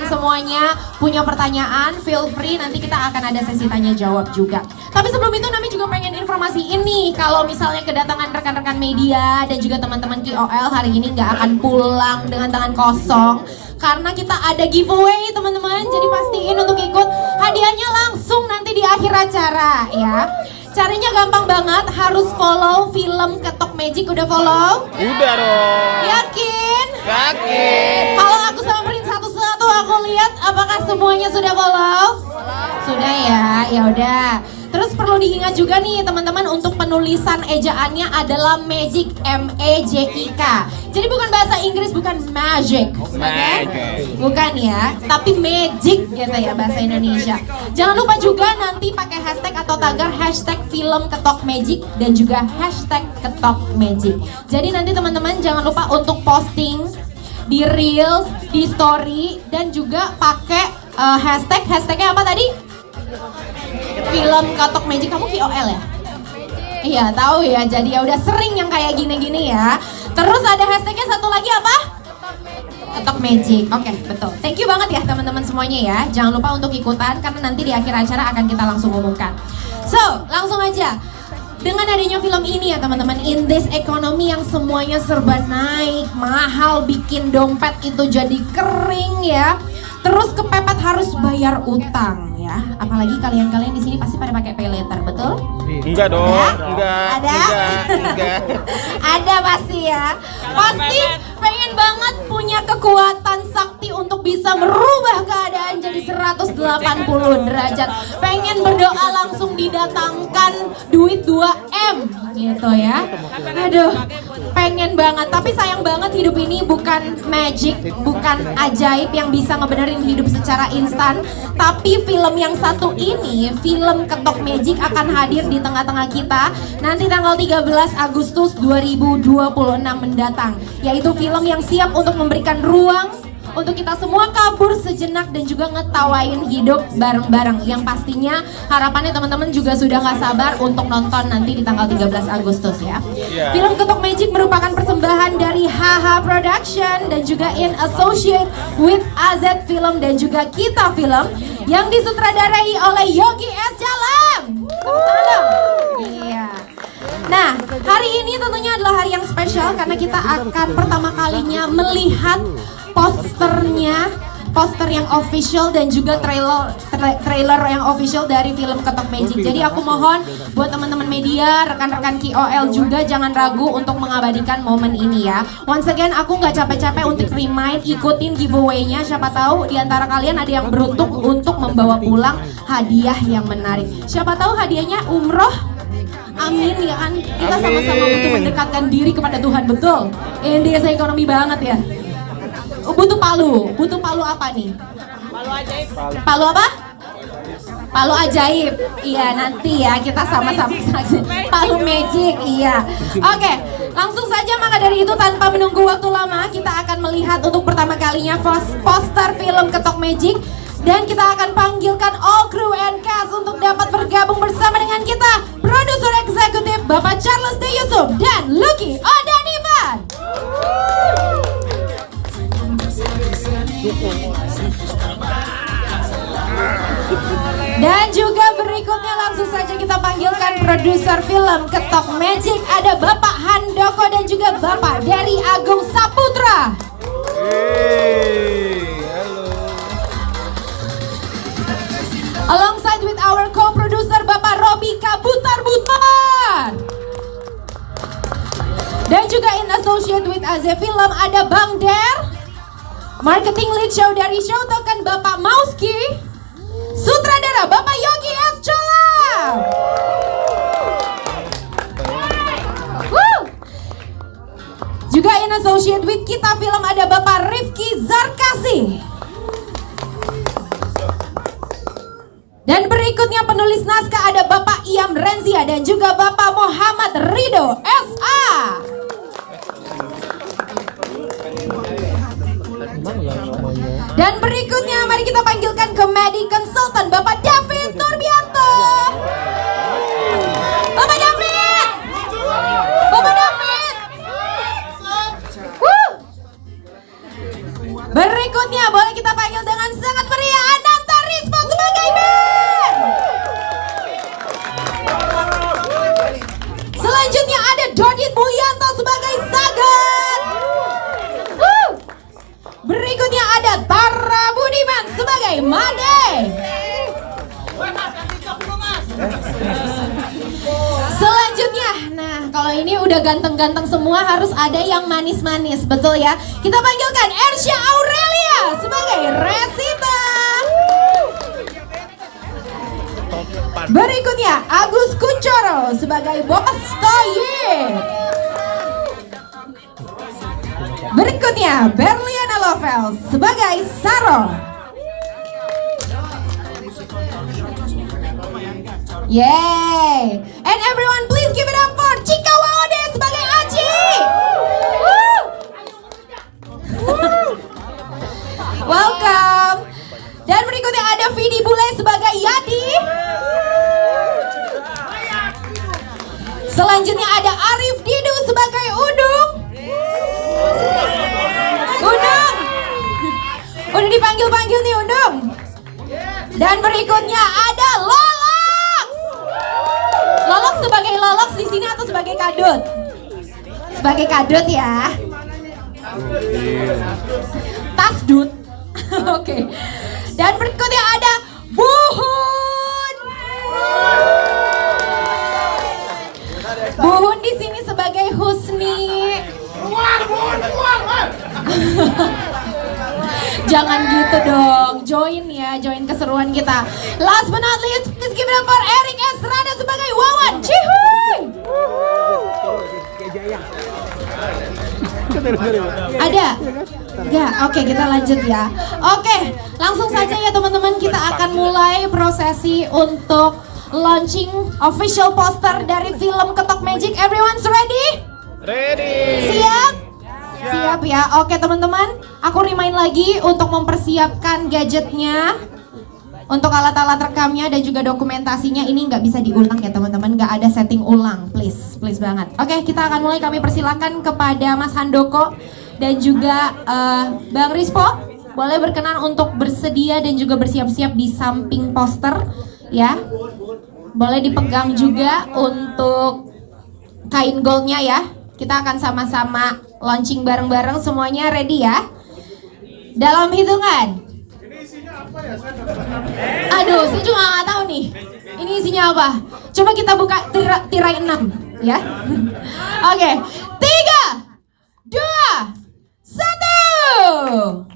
teman-teman semuanya punya pertanyaan, feel free, nanti kita akan ada sesi tanya jawab juga. Tapi sebelum itu Nami juga pengen informasiin nih, kalau misalnya kedatangan rekan-rekan media dan juga teman-teman KOL hari ini nggak akan pulang dengan tangan kosong. Karena kita ada giveaway teman-teman, jadi pastiin untuk ikut, hadiahnya langsung nanti di akhir acara ya. Caranya gampang banget, harus follow film Ketok Magic. Udah follow? Udah dong. Yakin? Yakin. Kalau aku samperin satu-satu, aku lihat apakah semuanya sudah follow? Sudah ya, ya udah. Terus perlu diingat juga nih teman-teman, untuk penulisan ejaannya adalah Magic, M-E-J-I-K. Jadi bukan bahasa Inggris, bukan magic, oke? Bukan ya, tapi magic gitu ya bahasa Indonesia. Jangan lupa juga nanti pakai hashtag atau tagar hashtag film Ketok Magic dan juga hashtag Ketok Magic. Jadi nanti teman-teman jangan lupa untuk posting di reels, di story, dan juga pakai hashtagnya apa tadi? Film Ketok Magic. Kamu KOL ya? Iya tahu ya, jadi ya udah sering yang kayak gini-gini ya. Terus ada hashtagnya satu lagi apa? Ketok Magic. Oke, betul. Thank you banget ya teman-teman semuanya ya. Jangan lupa untuk ikutan karena nanti di akhir acara akan kita langsung umumkan. So, langsung aja. Dengan adanya film ini ya teman-teman, in this economy yang semuanya serba naik, mahal, bikin dompet itu jadi kering ya. Terus kepepet harus bayar utang ya. Apalagi kalian-kalian di sini pasti pada pakai pay later, betul? Enggak dong, Ya? enggak. Ada? Enggak. Ada pasti ya. Pasti pengen banget punya kekuatan sakti untuk bisa merubah keadaan jadi 180 derajat. Pengen berdoa langsung didatangkan duit 2M gitu ya. Aduh, pengen banget. Tapi sayang banget hidup ini bukan magic, bukan ajaib yang bisa ngebenerin hidup secara instan. Tapi film yang satu ini, film Ketok Magic akan hadir di tengah-tengah kita nanti tanggal 13 Agustus 2026 mendatang. Yaitu film yang siap untuk memberikan ruang untuk kita semua kabur sejenak dan juga ngetawain hidup bareng-bareng. Yang pastinya harapannya teman-teman juga sudah nggak sabar untuk nonton nanti di tanggal 13 Agustus ya. Film Ketok Magic merupakan persembahan dari HH Production dan juga in associate with AZ Film dan juga Kita Film yang disutradarai oleh Yogi S. Jalam. Tepuk tangan dong. Iya. Nah, hari ini tentunya adalah hari yang spesial karena kita akan pertama kalinya melihat poster yang official dan juga trailer yang official dari film Ketok Magic. Jadi aku mohon buat teman-teman media, rekan-rekan KOL juga jangan ragu untuk mengabadikan momen ini ya. Once again aku nggak capek-capek untuk remind, ikutin giveaway-nya. Siapa tahu di antara kalian ada yang beruntung untuk membawa pulang hadiah yang menarik. Siapa tahu hadiahnya umroh. Amin ya kan. Kita sama-sama butuh mendekatkan diri kepada Tuhan, betul. Ini desa ekonomi banget ya. Butuh palu apa nih? Palu ajaib. Palu apa? Palu ajaib. Iya nanti ya kita sama-sama palu magic. Iya. Oke, langsung saja maka dari itu tanpa menunggu waktu lama kita akan melihat untuk pertama kalinya poster film Ketok Magic. Dan kita akan panggilkan all crew and cast untuk dapat bergabung bersama dengan kita. Produser eksekutif Bapak Charles D. Yusuf dan Lucky Odanivan. Dan juga berikutnya langsung saja kita panggilkan produser film Ketok Magic. Ada Bapak Handoko dan juga Bapak dari Agung Saputra. Alongside with our co-producer Bapak Robi Kabutar-Butar. Dan juga in associate with AZ Film ada Bang Der. Marketing lead show dari Show Token Bapak Mauski. Sutradara Bapak Yogi S. Jalam. Juga in associate with Kita Film ada Bapak Rifki Zarkasi. Dan berikutnya penulis naskah ada Bapak Iam Renzia dan juga Bapak Muhammad Rido S.A. Dan berikutnya mari kita panggilkan Comedy Consultant Bapak David Turbianto. Bapak David. Bapak David. Berikutnya boleh kita panggil dengan udah ganteng-ganteng semua, harus ada yang manis-manis, betul ya? Kita panggilkan Ersya Aurelia sebagai Resita. Berikutnya Agus Kuncoro sebagai Bos Toyib. Berikutnya Berliana Lovel sebagai Saro. Yay! And everyone please give it up for Chika Wawode sebagai Aci. Welcome. Dan berikutnya ada Vidi Bule sebagai Yadi. Selanjutnya ada Arif Didu sebagai Udung. Udung. Udah dipanggil-panggil nih Udung. Dan berikutnya ada Lolok. Lolok sebagai Lolok di sini atau sebagai Kadut? Sebagai Kadut ya. Tasdut. Oke. Dan berikutnya ada Buhun. Buhun di sini sebagai Husni. Jangan gitu dong, join ya, join keseruan kita. Last but not least, please give it up for Erik Estrada sebagai Wawan Cihuy. Ada? Enggak, oke kita lanjut ya. Oke, langsung saja ya teman-teman, kita akan mulai prosesi untuk launching official poster dari film Ketok Magic. Everyone's ready? Ready. Siap? Siap ya. Oke teman-teman, aku remind lagi untuk mempersiapkan gadgetnya, untuk alat-alat rekamnya dan juga dokumentasinya. Ini nggak bisa diulang ya teman-teman, nggak ada setting ulang, please banget. Oke, kita akan mulai. Kami persilakan kepada Mas Handoko dan juga Bang Rispo, boleh berkenan untuk bersedia dan juga bersiap-siap di samping poster ya. Boleh dipegang juga untuk kain goldnya ya. Kita akan sama-sama launching bareng-bareng, semuanya ready ya? Dalam hitungan. Aduh, saya juga nggak tahu nih. Ini isinya apa? Coba kita buka tirai 6 ya. Oke, 3, 2, 1.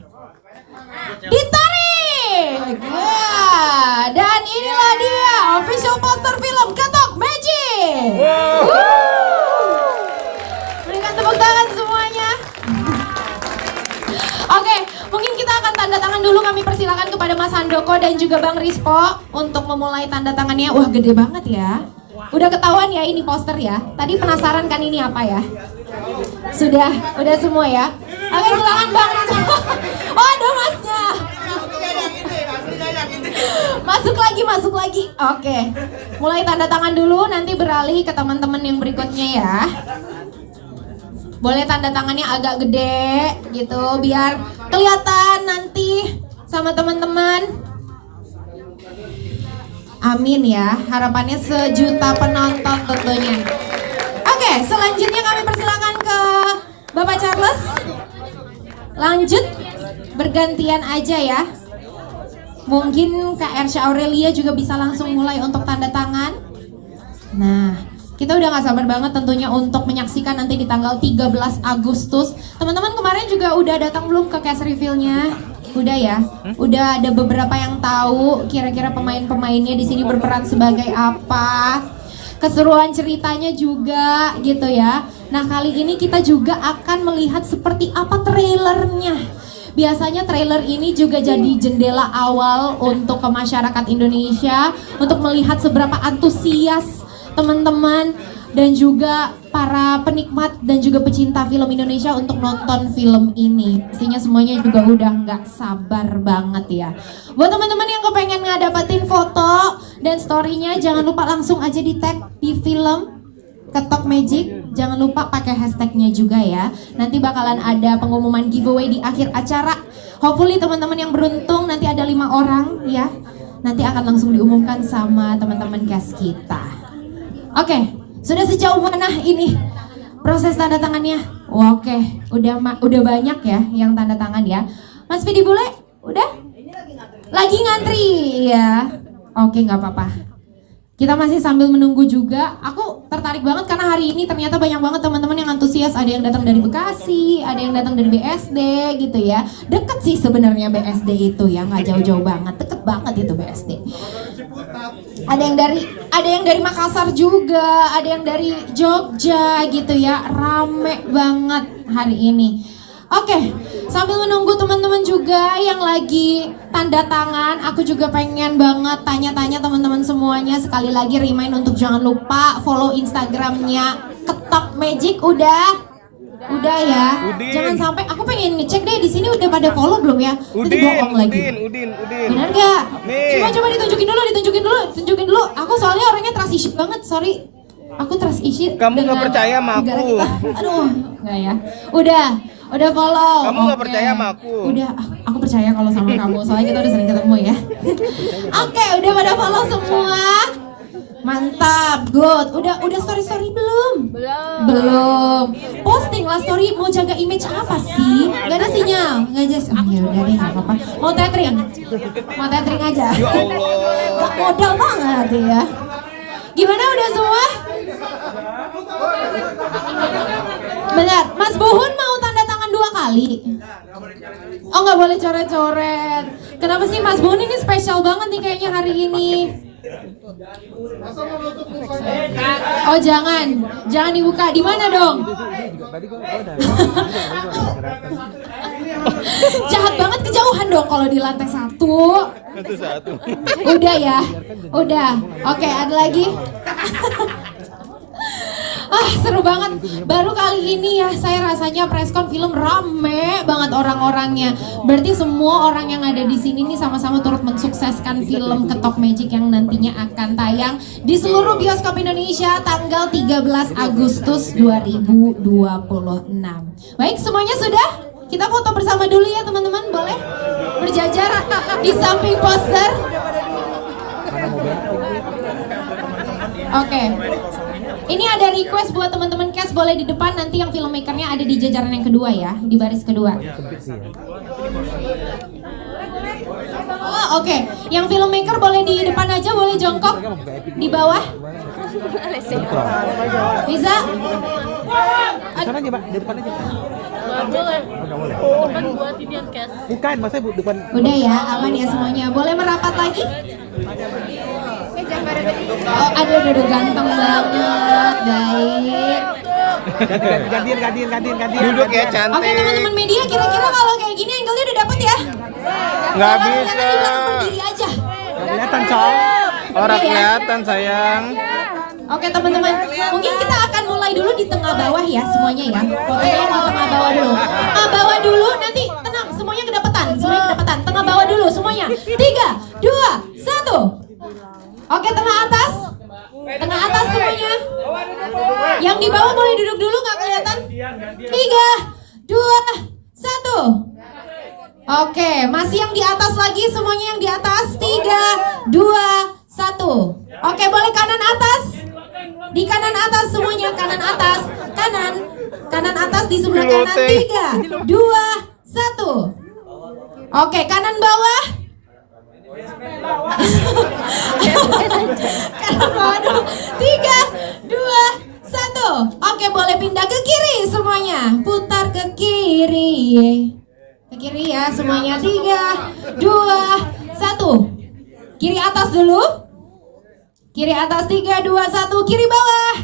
Ditarik. Ya, dan inilah dia official poster film Ketok Magic. Berikan tepuk tangan semuanya. Oke, mungkin kita akan tanda tangan dulu. Kami persilakan kepada Mas Handoko dan juga Bang Rispo untuk memulai tanda tangannya. Wah, gede banget ya. Udah ketahuan ya ini poster ya. Tadi penasaran kan ini apa ya? Udah semua ya. Oke, silakan Bang Rispo. Oh, ada Masnya. Masuk lagi. Oke. Mulai tanda tangan dulu, nanti beralih ke teman-teman yang berikutnya ya. Boleh tanda tangannya agak gede gitu biar kelihatan nanti sama teman-teman. Amin ya, harapannya sejuta penonton tentunya. Oke, selanjutnya kami persilakan ke Bapak Charles. Lanjut, bergantian aja ya. Mungkin Kak Ersya Aurelia juga bisa langsung mulai untuk tanda tangan. Nah, kita udah gak sabar banget tentunya untuk menyaksikan nanti di tanggal 13 Agustus. Teman-teman kemarin juga udah datang belum ke cast reveal-nya? Udah ya? Udah ada beberapa yang tahu kira-kira pemain-pemainnya di sini berperan sebagai apa. Keseruan ceritanya juga gitu ya. Nah, kali ini kita juga akan melihat seperti apa trailernya. Biasanya trailer ini juga jadi jendela awal untuk ke masyarakat Indonesia untuk melihat seberapa antusias teman-teman dan juga para penikmat dan juga pecinta film Indonesia untuk nonton film ini. Pastinya semuanya juga udah nggak sabar banget ya. Buat teman-teman yang kepengen ngedapetin foto dan story-nya, jangan lupa langsung aja di tag di film Ketok Magic. Jangan lupa pakai hashtagnya juga ya. Nanti bakalan ada pengumuman giveaway di akhir acara. Hopefully teman-teman yang beruntung nanti ada 5 orang ya. Nanti akan langsung diumumkan sama teman-teman cast kita. Oke, sudah sejauh mana ini proses tanda tangannya? Oke, udah banyak ya yang tanda tangan ya. Mas Vidi Bule, udah? Lagi ngantri ya. Oke, nggak apa-apa. Kita masih sambil menunggu juga. Aku tertarik banget karena hari ini ternyata banyak banget teman-teman yang antusias. Ada yang datang dari Bekasi, ada yang datang dari BSD gitu ya. Deket sih sebenarnya BSD itu ya, nggak jauh-jauh banget, deket banget itu BSD. Ada yang dari Makassar juga, ada yang dari Jogja gitu ya. Rame banget hari ini. Oke, sambil menunggu teman-teman juga yang lagi tanda tangan, aku juga pengen banget tanya-tanya teman-teman semuanya. Sekali lagi remind untuk jangan lupa follow Instagramnya Ketok Magic. Udah ya. Udin. Jangan sampai, aku pengen ngecek deh di sini udah pada follow belum ya? Nanti bohong lagi. Udin. Benar gak? Nih. Coba ditunjukin dulu. Aku soalnya orangnya trust issue banget, sorry. Aku trust issue. Kamu nggak dengan percaya sama negara aku. kita. Aduh, nggak ya. Udah follow. Kamu nggak Oke. percaya sama aku. Udah, aku percaya kalau sama kamu. Soalnya kita udah sering ketemu ya. Oke, udah pada follow semua. Mantap, good. Udah story belum? Belum. Posting lah story. Mau jaga image apa sih? Gak ada sinyal. Nggak jelas. Oh, ya udah deh, nggak apa-apa. Mau tethering aja. Ya Allah. Gak modal banget ya. Gimana udah semua? Benar, Mas Buhun mau tanda tangan 2 kali. Oh nggak boleh coret-coret. Kenapa sih Mas Buhun ini spesial banget nih kayaknya hari ini? Oh jangan dibuka. Di mana dong? Jahat banget, kejauhan dong kalau di lantai 1. Satu. Udah ya, udah. Oke, ada lagi. Seru banget. Baru kali ini ya saya rasanya preskon film rame banget orang-orangnya. Berarti semua orang yang ada di sini nih sama-sama turut mensukseskan film Ketok Magic yang nantinya akan tayang di seluruh bioskop Indonesia tanggal 13 Agustus 2026. Baik, semuanya sudah? Kita foto bersama dulu ya teman-teman, boleh? Berjajar di samping poster. Oke. Ini ada request buat teman-teman cast, boleh di depan, nanti yang filmmakernya ada di jajaran yang kedua ya, di baris kedua. Oh, oke. Yang filmmaker boleh di depan aja, boleh jongkok di bawah. Bisa? Sana aja, Mbak, di depan aja. Nggak boleh. Enggak boleh. Depan buat ini yang cash. Bukan, maksudnya depan. Udah ya, aman ya semuanya. Boleh merapat lagi? Oh, aduh, ganteng banget. Baik. Gantian. Duduk ya Oke, cantik. teman-teman media, kira-kira kalau kayak gini angle-nya udah dapet ya? Nggak Kalau bisa. kelihatan di belakang berdiri aja. Kelihatan, Cong. Orang Oke ya. kelihatan sayang. Oke teman-teman, mungkin kita akan mulai dulu di tengah bawah ya semuanya ya. Fotonya di tengah bawah dulu. Tengah bawah dulu, nanti tenang, semuanya kedapetan. Tengah bawah dulu semuanya. 3, 2, 1. Oke, tengah atas. Tengah atas semuanya. Yang di bawah boleh duduk dulu, nggak kelihatan. 3, 2, 1. Oke, masih yang di atas lagi, semuanya yang di atas. 3, 2, 1. Oke, boleh kanan atas. Di kanan atas semuanya, kanan atas. Kanan atas di sebelah kanan. 3, 2, 1. Oke, kanan bawah. Kanan bawah dulu. 3, 2, 1. Oke, boleh pindah ke kiri semuanya. Putar ke kiri. Ke kiri ya semuanya. 3, 2, 1. Kiri atas dulu. Kiri atas. 3, 2, 1. Kiri bawah.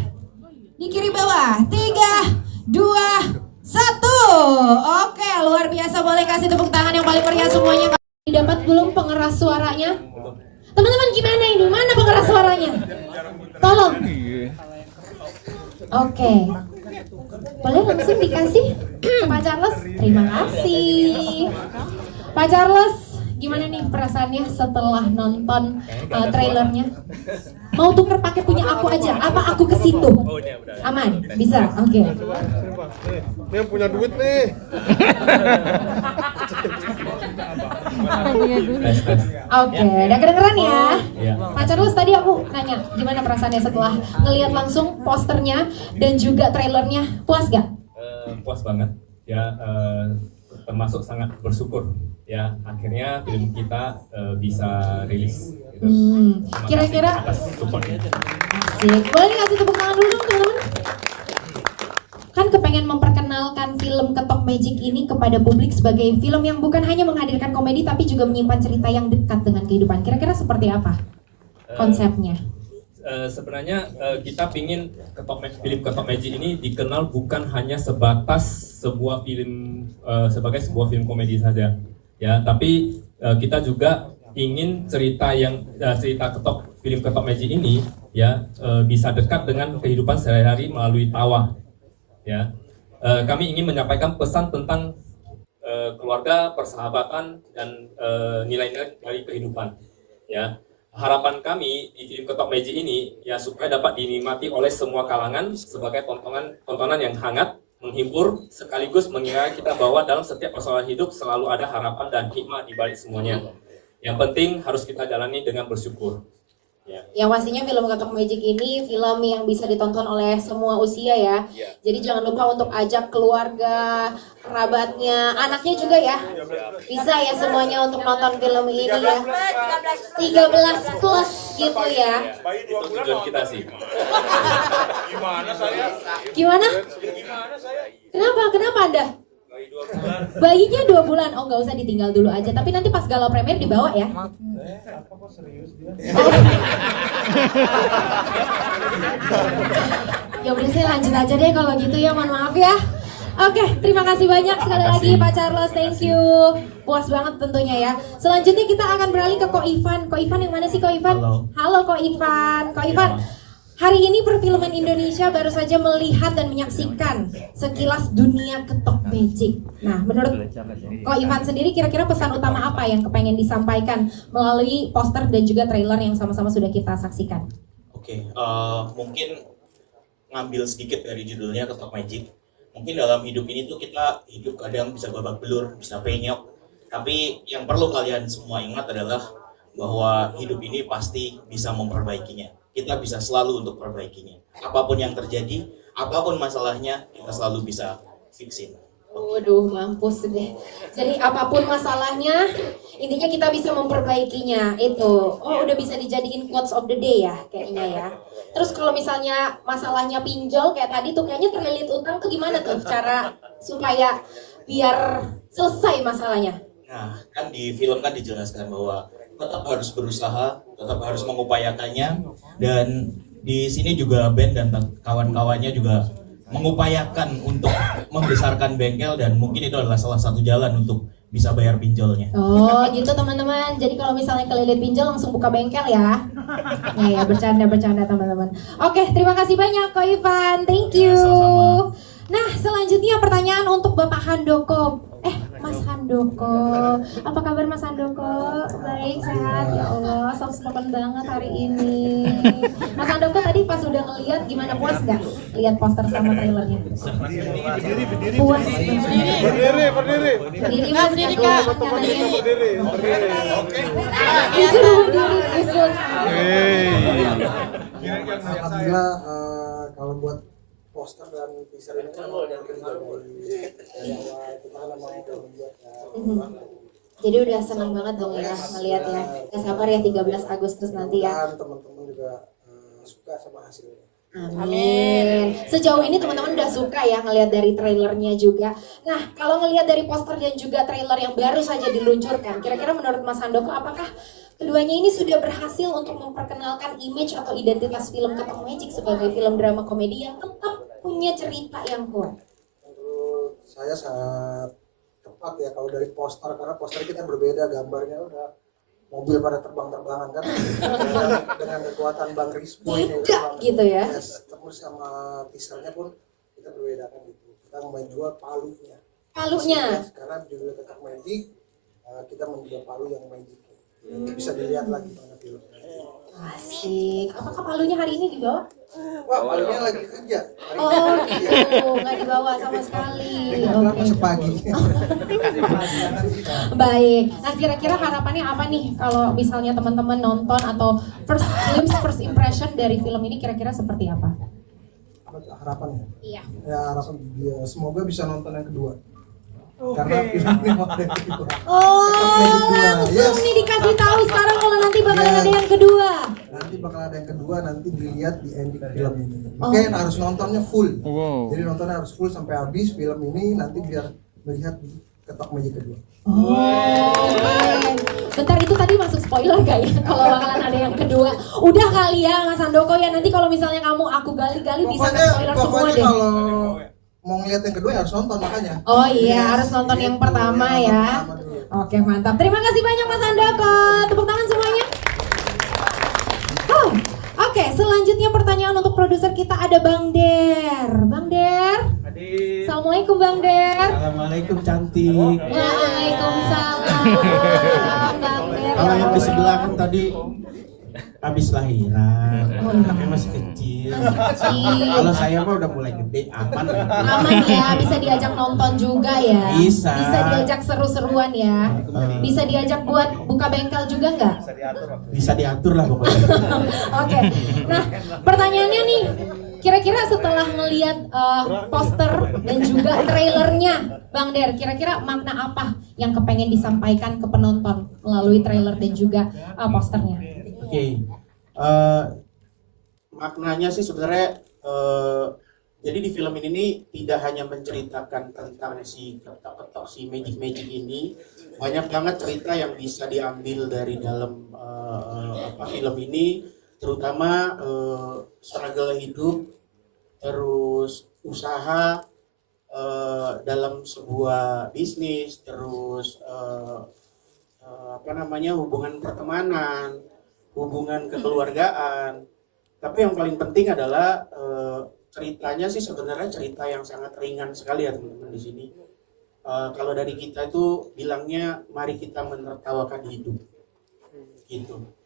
Di kiri bawah. 3, 2, 1. Oke, luar biasa. Boleh kasih tepuk tangan yang paling meriah semuanya. Dapat belum pengeras suaranya? Teman-teman gimana ini? Mana pengeras suaranya? Tolong. Oke. Boleh langsung dikasih ke Pak Charles? Terima kasih. Pak Charles, gimana nih perasaannya setelah nonton trailernya? Mau tuker pakai punya aku aja? Apa aku ke situ? Aman? Bisa? Oke. Ini yang punya duit nih. Oke, udah kedengeran ya? Pak Charles, tadi aku nanya gimana perasaannya setelah ngelihat langsung posternya dan juga trailernya, puas gak? Puas banget ya, termasuk sangat bersyukur ya akhirnya film kita bisa rilis. Gitu. Kira-kira atas supportnya. asik. Boleh dikasih tepuk tangan dulu dong teman-teman? Kan kepengen memperkenalkan film Ketok Magic ini kepada publik sebagai film yang bukan hanya menghadirkan komedi tapi juga menyimpan cerita yang dekat dengan kehidupan. Kira-kira seperti apa konsepnya? Sebenarnya kita pingin film Ketok Magic ini dikenal bukan hanya sebatas sebuah film sebagai sebuah film komedi saja, ya. Tapi kita juga ingin cerita film Ketok Magic ini, ya, bisa dekat dengan kehidupan sehari-hari melalui tawa, ya. Kami ingin menyampaikan pesan tentang keluarga, persahabatan, dan nilai-nilai dari kehidupan, ya. Harapan kami di film Ketok Magic ini ya supaya dapat dinikmati oleh semua kalangan sebagai tontonan yang hangat, menghibur, sekaligus mengingatkan kita bahwa dalam setiap persoalan hidup selalu ada harapan dan hikmah di balik semuanya. Yang penting harus kita jalani dengan bersyukur. Ya. Yang pastinya film Ketok Magic ini film yang bisa ditonton oleh semua usia ya. Jadi jangan lupa untuk ajak keluarga, kerabatnya, anaknya juga ya. Bisa ya semuanya untuk nonton film ini ya. 13 plus gitu ya. Itu tujuan kita sih. Gimana? Kenapa Anda? Bayinya 2 bulan. Oh nggak usah ditinggal dulu aja. Tapi nanti pas galau premier dibawa ya. Ya udah saya lanjut aja deh kalau gitu ya, mohon maaf ya. Oke, terima kasih banyak sekali lagi Pak Charles, thank you. Puas banget tentunya ya. Selanjutnya kita akan beralih ke Ko Ivan. Ko Ivan yang mana sih Ko Ivan? Halo Ko Ivan. Ko Ivan, hari ini perfilman Indonesia baru saja melihat dan menyaksikan sekilas dunia Ketok Magic. Nah, menurut Ko Ivan sendiri kira-kira pesan utama apa yang kepengen disampaikan melalui poster dan juga trailer yang sama-sama sudah kita saksikan? Oke, mungkin ngambil sedikit dari judulnya Ketok Magic. Mungkin dalam hidup ini tuh kita hidup kadang bisa babak belur, bisa penyok. Tapi yang perlu kalian semua ingat adalah bahwa hidup ini pasti bisa memperbaikinya. Kita bisa selalu untuk perbaikinya. Apapun yang terjadi, apapun masalahnya, kita selalu bisa fixin. Waduh, mampus deh. Jadi apapun masalahnya, intinya kita bisa memperbaikinya. Itu, udah bisa dijadiin quotes of the day ya, kayaknya ya. Terus kalau misalnya masalahnya pinjol kayak tadi tuh, kayaknya terlilit utang tuh gimana tuh cara supaya biar selesai masalahnya? Nah, kan di film kan dijelaskan bahwa tetap harus berusaha, tetap harus mengupayakannya, dan di sini juga Ben dan kawan-kawannya juga mengupayakan untuk membesarkan bengkel, dan mungkin itu adalah salah satu jalan untuk bisa bayar pinjolnya. Oh gitu teman-teman, jadi kalau misalnya kelilit pinjol langsung buka bengkel ya. Nah ya, bercanda teman-teman. Oke, terima kasih banyak Ko Ivan, thank you. Sama-sama. Nah selanjutnya pertanyaan untuk Bapak Handoko. Mas Handoko, apa kabar Mas Handoko? Baik, sehat, ya Allah, soft spoken banget hari ini. Mas Handoko tadi pas udah ngeliat gimana, puas gak? Lihat poster sama trailernya? Puas. Berdiri Mas, Berdiri, Kak. Berdiri. Disuruh berdiri khusus. Alhamdulillah, kalau buat poster dan teaser ini kan jadi udah seneng banget dong ya ngeliat ya. Gak sabar ya 13 Agustus nanti ya. Teman-teman juga suka sama hasilnya. Amin. Sejauh ini teman-teman udah suka ya ngelihat dari trailernya juga. Nah, kalau ngelihat dari poster dan juga trailer yang baru saja diluncurkan, kira-kira menurut Mas Handoko apakah keduanya ini sudah berhasil untuk memperkenalkan image atau identitas film Ketok Magic sebagai film drama komedi yang tetap punya cerita yang kuat? Menurut saya sangat tepat ya kalau dari poster, karena poster kita berbeda, gambarnya udah mobil pada terbang-terbangan kan dengan kekuatan Bang Rispo ini gitu ya. Yes, terus sama teasernya pun kita berbedakan gitu. Kita menjual palunya. Palunya. Karena judulnya Ketok Magic, kita menjual palu yang magic. Bisa dilihat lagi pada filmnya. Asik. Apakah palunya hari ini dibawa? Wah, palunya lagi kerja. Oh gitu, nggak dibawa sama sekali. Oke. Sepagi. Baik. Nah kira-kira harapannya apa nih kalau misalnya teman-teman nonton atau first glimpse, first impression dari film ini kira-kira seperti apa? Harapannya? Iya. Ya harapan dia semoga bisa nonton yang kedua. Karena filmnya mau ada yang kedua. Oh, Magic 2. langsung Yes. nih dikasih tahu sekarang kalau nanti bakalan Yes. ada yang kedua. Nanti bakal ada yang kedua, nanti dilihat di ending film ini. Makanya harus nontonnya full. Jadi nontonnya harus full sampai habis film ini, nanti biar melihat di Ketok Magic kedua. Oh, bentar itu tadi masuk spoiler gak ya kalau bakalan ada yang kedua? Udah kali ya Mas Handoko ya, nanti kalau misalnya kamu aku gali-gali bisa spoiler semua Pokoknya deh. kalau mau ngeliat yang kedua ya harus nonton makanya. Oh iya, harus nonton yang pertama ya. Oke, mantap. Terima kasih banyak Mas Handoko. Tepuk tangan semuanya. Oke, selanjutnya pertanyaan untuk produser kita ada Bang Der. Bang Der. Assalamualaikum Bang Der. Assalamualaikum cantik. Waalaikumsalam Bang Der. Kalau yang di sebelah kan tadi habis lahiran, anaknya masih kecil. Kalau saya mah udah mulai gede, aman. Aman ya, bisa diajak nonton juga ya. Bisa. Bisa diajak seru-seruan ya. Bisa diajak buat buka bengkel juga nggak? Bisa diatur lah pokoknya. Oke. Nah, pertanyaannya nih, kira-kira setelah ngelihat poster dan juga trailernya, Bang Der, kira-kira makna apa yang kepengen disampaikan ke penonton melalui trailer dan juga posternya? Oke. Maknanya sih sebenarnya jadi di film ini tidak hanya menceritakan tentang si ketok-ketok si magic ini, banyak banget cerita yang bisa diambil dari dalam film ini, terutama struggle hidup, terus usaha dalam sebuah bisnis, terus hubungan pertemanan, hubungan kekeluargaan. Tapi yang paling penting adalah ceritanya sih sebenarnya cerita yang sangat ringan sekali ya teman-teman di sini. Kalau dari kita itu bilangnya mari kita menertawakan hidup, gitu.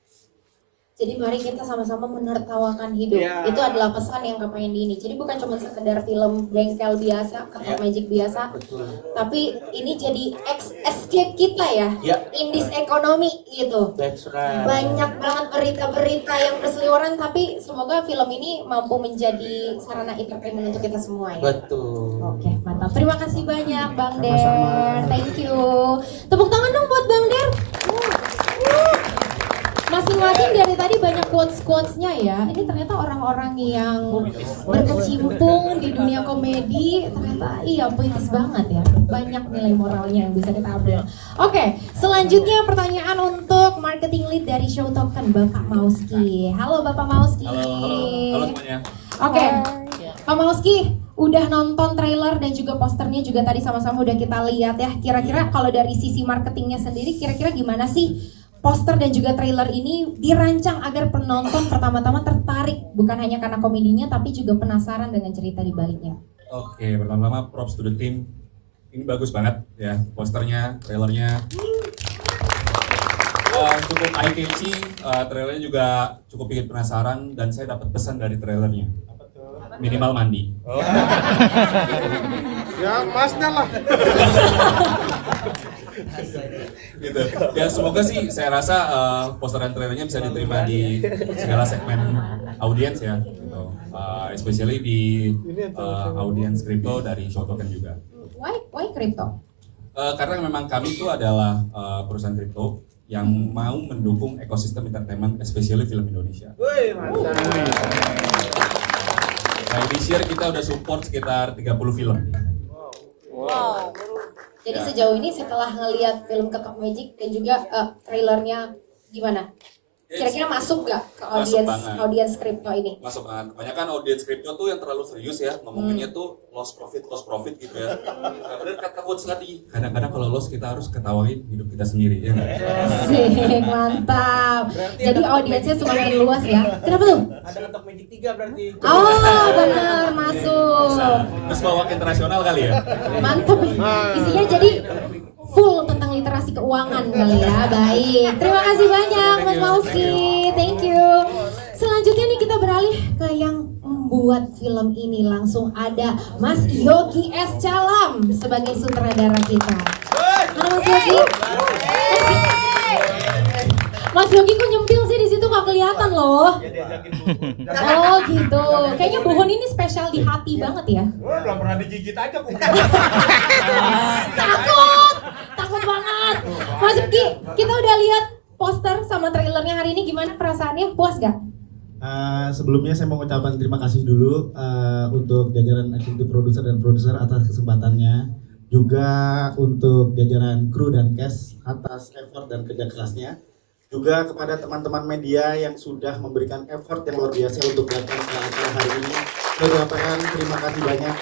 Jadi mari kita sama-sama menertawakan hidup. Itu adalah pesan yang kepengen di ini. Jadi bukan cuma sekedar film bengkel biasa, Ketok Magic biasa, Betul. tapi ini jadi escape kita ya, in this economy gitu. That's right. Banyak banget berita-berita yang berseliweran, tapi semoga film ini mampu menjadi sarana entertainment untuk kita semua ya. Betul. Oke, mantap. Terima kasih banyak Bang Der. Sama-sama. Thank you. Tepuk tangan dong buat Bang Der. Masing-masing dari tadi banyak quotes-quotesnya ya. Ini ternyata orang-orang yang berkecimpung di dunia komedi, ternyata iya puitis banget ya. Banyak nilai moralnya yang bisa kita ambil. Oke, selanjutnya pertanyaan untuk marketing lead dari Show Token, Bapak Mauski. Halo Bapak Mauski. Halo semuanya. Oke, Pak Mauski, udah nonton trailer dan juga posternya juga tadi sama-sama udah kita lihat ya. Kira-kira kalau dari sisi marketingnya sendiri, kira-kira gimana sih poster dan juga trailer ini dirancang agar penonton pertama-tama tertarik, bukan hanya karena komedinya tapi juga penasaran dengan cerita di baliknya? Oke, pertama-tama props to the team. Ini bagus banget ya, posternya, trailernya. Cukup eye-catchy, trailernya juga cukup bikin penasaran, dan saya dapat pesan dari trailernya. Minimal mandi. Ya masnya lah. Gitu. Ya semoga sih, saya rasa poster dan trailernya bisa diterima di segala segmen audiens ya. Gitu. Especially di audiens crypto dari Show Token juga. Why crypto? Karena memang kami itu adalah perusahaan crypto yang mau mendukung ekosistem entertainment, especially film Indonesia. Nah, this year kita udah support sekitar 30 film. Wow. Jadi sejauh ini setelah ngelihat film Ketok Magic dan juga trailernya gimana? Kira-kira masuk gak ke audiens kripto ini? Masuk banget. Kebanyakan audiens kripto tuh yang terlalu serius ya, ngomonginnya tuh loss profit gitu ya. Nah, bener kata quotes tadi, kadang-kadang kalau loss kita harus ketawain hidup kita sendiri ya. Asik, mantap. Jadi audiensnya semakin luas ya. Kenapa tuh? Ada Ketok Magic 3 berarti. Oh bener, masuk. Terus bawa ke internasional kali ya. Mantap. Isinya jadi full tentang literasi keuangan kali ya. Baik, terima kasih banyak Mas Mauski. Thank you. Selanjutnya nih kita beralih ke yang membuat film ini. Langsung ada Mas Yogi S. Calam sebagai sutradara kita. Halo Mas Yogi. Mas Yogi kok nyempil sih di situ, nggak kelihatan loh. Oh gitu. Kayaknya Bu Hun ini spesial di hati banget ya. Wah, belum pernah digigit aja aku. Takut banget. Mas Ki, kita udah lihat poster sama trailernya hari ini, gimana perasaannya? Puas gak? Sebelumnya saya mau ucapkan terima kasih dulu untuk jajaran eksekutif produser dan produser atas kesempatannya, juga untuk jajaran kru dan cast atas effort dan kerja kerasnya, juga kepada teman-teman media yang sudah memberikan effort yang luar biasa untuk datang ke acara hari ini. Saya ucapkan terima kasih banyak,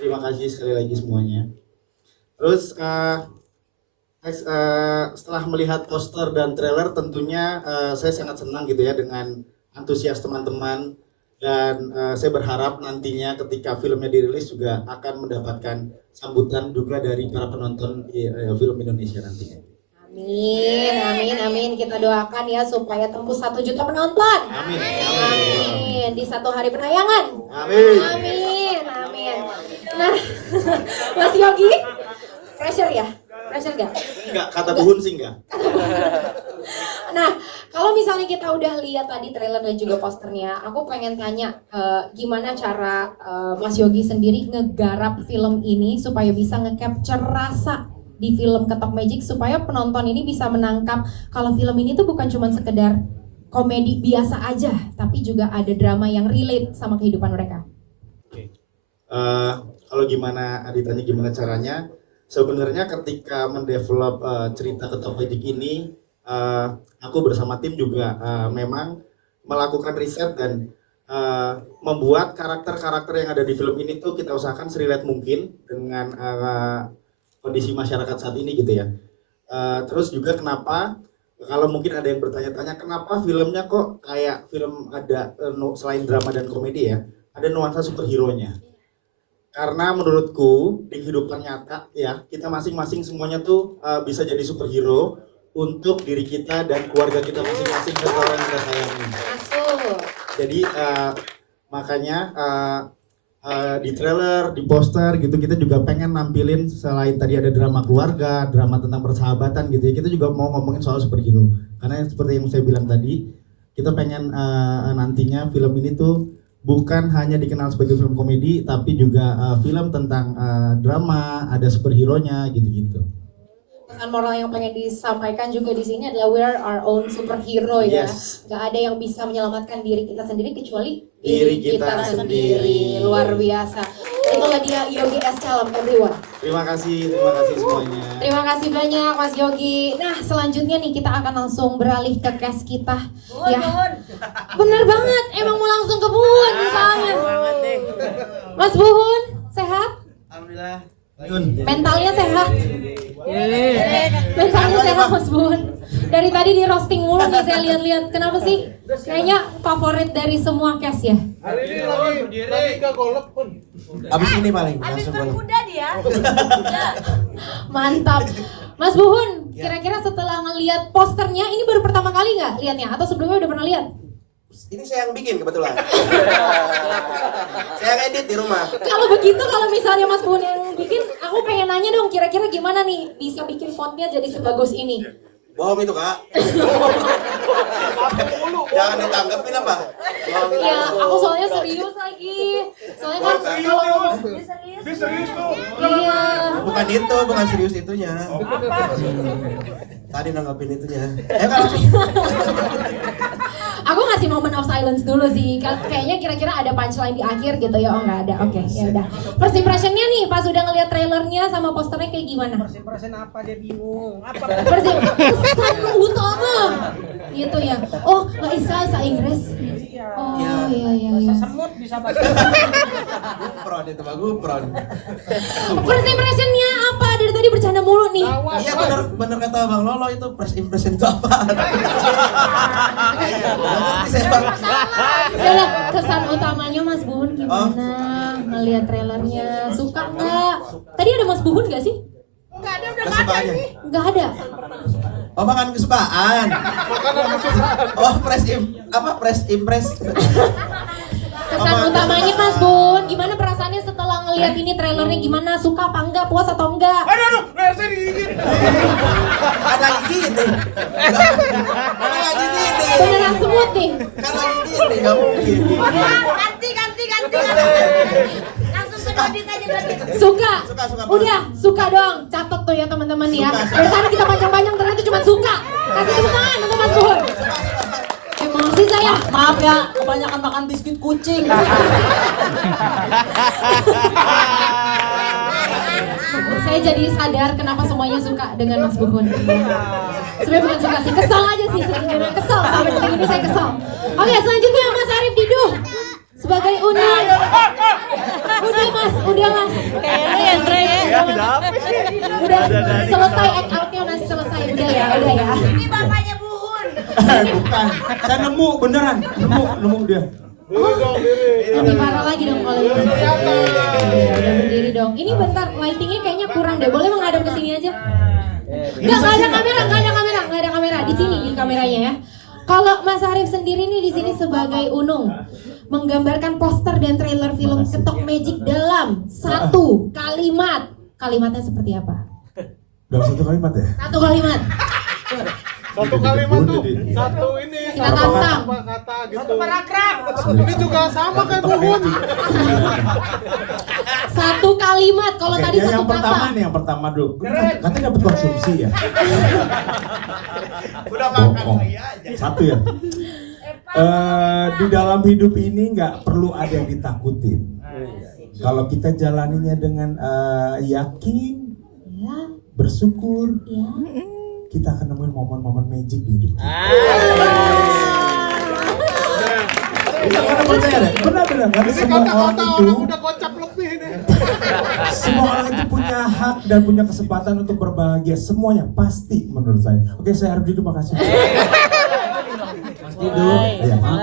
terima kasih sekali lagi semuanya. Terus setelah melihat poster dan trailer, tentunya saya sangat senang gitu ya dengan antusias teman-teman, dan saya berharap nantinya ketika filmnya dirilis juga akan mendapatkan sambutan juga dari para penonton film Indonesia nantinya. Amin, amin, amin. Kita doakan ya supaya tembus 1 juta penonton. Amin. Amin. Di 1 hari penayangan. Amin. Amin, amin. Nah, Mas Yogi, pressure ya? Pressure gak? Enggak, kata Bu Hun sih enggak. Nah, kalau misalnya kita udah lihat tadi trailer dan juga posternya, aku pengen tanya gimana cara Mas Yogi sendiri ngegarap film ini supaya bisa nge-capture rasa di film Ketok Magic, supaya penonton ini bisa menangkap kalau film ini tuh bukan cuma sekedar komedi biasa aja, tapi juga ada drama yang relate sama kehidupan mereka. Kalau gimana ditanya gimana caranya, sebenarnya ketika mendevelop cerita Ketok Magic ini, aku bersama tim juga memang melakukan riset dan membuat karakter-karakter yang ada di film ini tuh kita usahakan serelate mungkin dengan kondisi masyarakat saat ini gitu ya. Terus juga kenapa, kalau mungkin ada yang bertanya-tanya kenapa filmnya kok kayak film ada selain drama dan komedi ya, ada nuansa superhero-nya. Karena menurutku di kehidupan nyata ya, kita masing-masing semuanya tuh bisa jadi superhero untuk diri kita dan keluarga kita masing-masing serta orang yang kita sayangi. Masuk. Jadi makanya di trailer, di poster gitu kita juga pengen nampilin selain tadi ada drama keluarga, drama tentang persahabatan gitu ya, kita juga mau ngomongin soal superhero. Karena seperti yang saya bilang tadi, kita pengen nantinya film ini tuh bukan hanya dikenal sebagai film komedi, tapi juga film tentang drama, ada superhero-nya gitu-gitu. Pesan moral yang pengen disampaikan juga di sini adalah we are our own superhero ya. Yes. Gak ada yang bisa menyelamatkan diri kita sendiri kecuali Diri kita sendiri. Luar biasa. Itulah dia Yogi S. Calam, everyone. Terima kasih semuanya. Terima kasih banyak Mas Yogi. Nah selanjutnya nih kita akan langsung beralih ke cast kita. Ya. Bener banget, emang mau langsung ke Buhun misalnya. Mas Buhun, sehat? Alhamdulillah. Mentalnya sehat? Mentalnya sehat Mas Buhun. Dari tadi di roasting mulu nih saya lihat-lihat. Kenapa sih? Kayaknya favorit dari semua cast ya. Hari ini lagi ke golok pun. Abis ini paling. Habis berkuda dia. Mantap. Mas Buhun, kira-kira setelah ngelihat posternya ini baru pertama kali nggak lihatnya? Atau sebelumnya udah pernah lihat? Ini saya yang bikin kebetulan. Saya yang edit di rumah. Kalau begitu, kalau misalnya Mas Buhun yang bikin, aku pengen nanya dong, kira-kira gimana nih bisa bikin fontnya jadi sebagus ini? Bohong itu kak. Jangan ditanggepin apa? Bohong itu. Ya, aku soalnya serius lagi. Soalnya kan kalau Dia serius tuh. iya. Bukan itu, bukan serius itunya. Tadi nanggepin itunya. Kan langsung. Aku ngasih moment of silence dulu sih. Kayaknya kira-kira ada punchline di akhir gitu ya. Oh nggak ada. Oke, ya udah. First impressionnya nih pas udah ngeliat trailernya sama posternya kayak gimana? First impression apa, dia bingung. Apa? First kesan utama. Gitu ya. Oh, nggak bisa bahasa Inggris. Oh iya. Semut bisa bahasa. Gupron itu mah gupron. First impressionnya apa? Dari tadi bercanda mulu nih. Iya bener kata Bang Lolo itu first impression itu apa? Udah, kesan utamanya Mas Buhun gimana ngelihat trailernya? Suka nggak? Tadi ada Mas Buhun nggak sih? Kesukaannya. Nggak ada. Oh makan kesukaan. Oh press impress. Kesan utamanya Mas Buhun, gimana perasaannya setelah ngelihat ini trailernya, gimana? Suka apa enggak? Puas atau enggak? Aduh, saya digigit. Ada gigi nih. Ada gigi nih. Beneran semut nih? nih? Kan lagi gini, nggak mungkin. Ganti. Langsung ke Dodit aja Dodit. Suka? Suka banget. Udah, suka doang. Catat tuh ya teman-teman ya. Dari tadi kita panjang-panjang ternyata cuma suka. Kasih tepuk tangan untuk Mas Buhun. Emosi saya. Maaf ya, kebanyakan makan biskuit kucing. Saya jadi sadar kenapa semuanya suka dengan Mas Buhun. Sebenarnya bukan suka sih, kesal aja sih sebenarnya. Kesal, sampai detik ini saya kesal. Oke, selanjutnya Mas Arif Didu. Sebagai Unang. Udah mas. Kayaknya yang terakhir. Udah selesai act out-nya, udah selesai. Udah ya. Ini bapaknya Buhun. Bukan, saya nemu beneran, nemu dia. Lebih parah lagi dong kalau itu. Udah berdiri dong. Ini bentar, lightingnya kayaknya kurang deh. Boleh menghadap ke sini aja? Nggak ada kamera. Di sini di kameranya ya. Kalau Mas Arif sendiri nih di sini sebagai Unung menggambarkan poster dan trailer film Ketok Magic dalam satu kalimat. Kalimatnya seperti apa? Dalam satu kalimat ya? Satu kalimat. Satu kalimat tuh, satu ini. Kita tantang. Apa kata gitu. Satu paragraf. Ini juga sama kayak Buhun. Satu kalimat. Kalau tadi Ya, satu yang pertama kata. nih, yang pertama dulu. Katanya dapat konsumsi ya. Udah makan Bohong. lagi aja. Satu ya. Di dalam hidup ini nggak perlu ada yang ditakutin. Kalau kita jalaninya dengan yakin, Ya, bersyukur, ya. kita akan nemuin momen-momen magic di hidup kita. Kita pada percaya deh, benar-benar. Karena Ini semua orang kata-kata itu, orang udah kocap lebih nih. semua orang itu punya hak dan punya kesempatan untuk berbahagia. Semuanya pasti menurut saya. Oke, saya harus duduk, makasih. Mas Didu, Iya. maaf.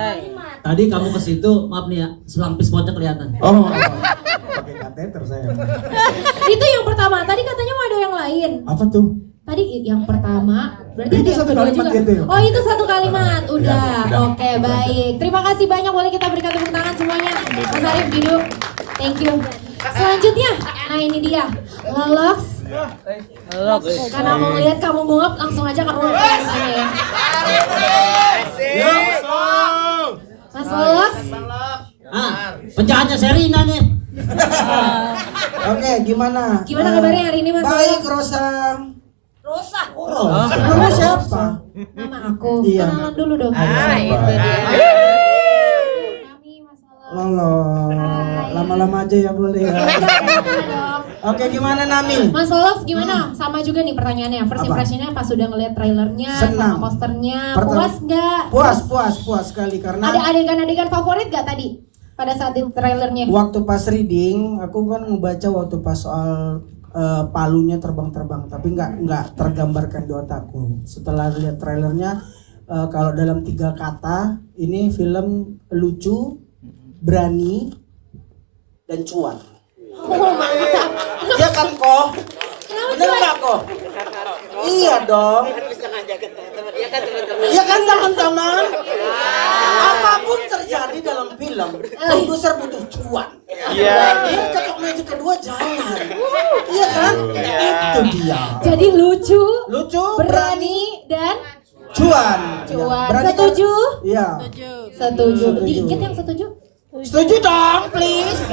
Tadi kamu ke situ, maaf nih ya, selang pispotnya kelihatan. Oh, pakai kateter saya. Itu yang pertama. Tadi katanya mau ada yang lain. Apa tuh? Tadi yang pertama, berarti Itu ada yang satu kedua kalimat juga. itu. Oh itu satu kalimat, udah. udah. Oke baik. Terima kasih banyak, boleh kita berikan tepuk tangan semuanya. Mas Arif Didu, thank you. Selanjutnya, nah ini dia, Lolox. Karena mau lihat kamu bungap, langsung aja kamu lihat sana ya. Mas Lolox, Penjahatnya Serina nih. Oke, gimana? gimana kabarnya hari ini Mas Baik, Lolox? Rosa. Rosa. Nama siapa? Nama aku, Iya. kenalan dulu dong. Itu dia. Kami Mas Lolox. Lolo. Lama-lama aja ya boleh ya. Dong. Oke, gimana Nami? Mas Lolox gimana? Sama juga nih pertanyaannya. First Apa? impressionnya pas sudah ngeliat trailernya Senang. sama posternya, Pertama- puas nggak? Puas sekali karena Ada adegan-adegan favorit gak tadi pada saat di trailernya? waktu pas reading aku kan ngebaca waktu pas soal palunya terbang-terbang tapi nggak tergambarkan di otakku. Setelah lihat trailernya kalau dalam 3 kata ini film lucu, berani, dan cuan. Oh mantap. Iya kan kok? Bener nggak kok? Iya dong. Iya kan teman-teman? Apapun terjadi dalam film, produser butuh cuan. Iya. Ketok Magic kedua jalan. Iya kan? Itu dia. Jadi lucu, Lucu, berani, dan cuan. cuan. Berani kan? Setuju? Iya. Setuju. Setuju. Dikit yang setuju? Setuju dong, please.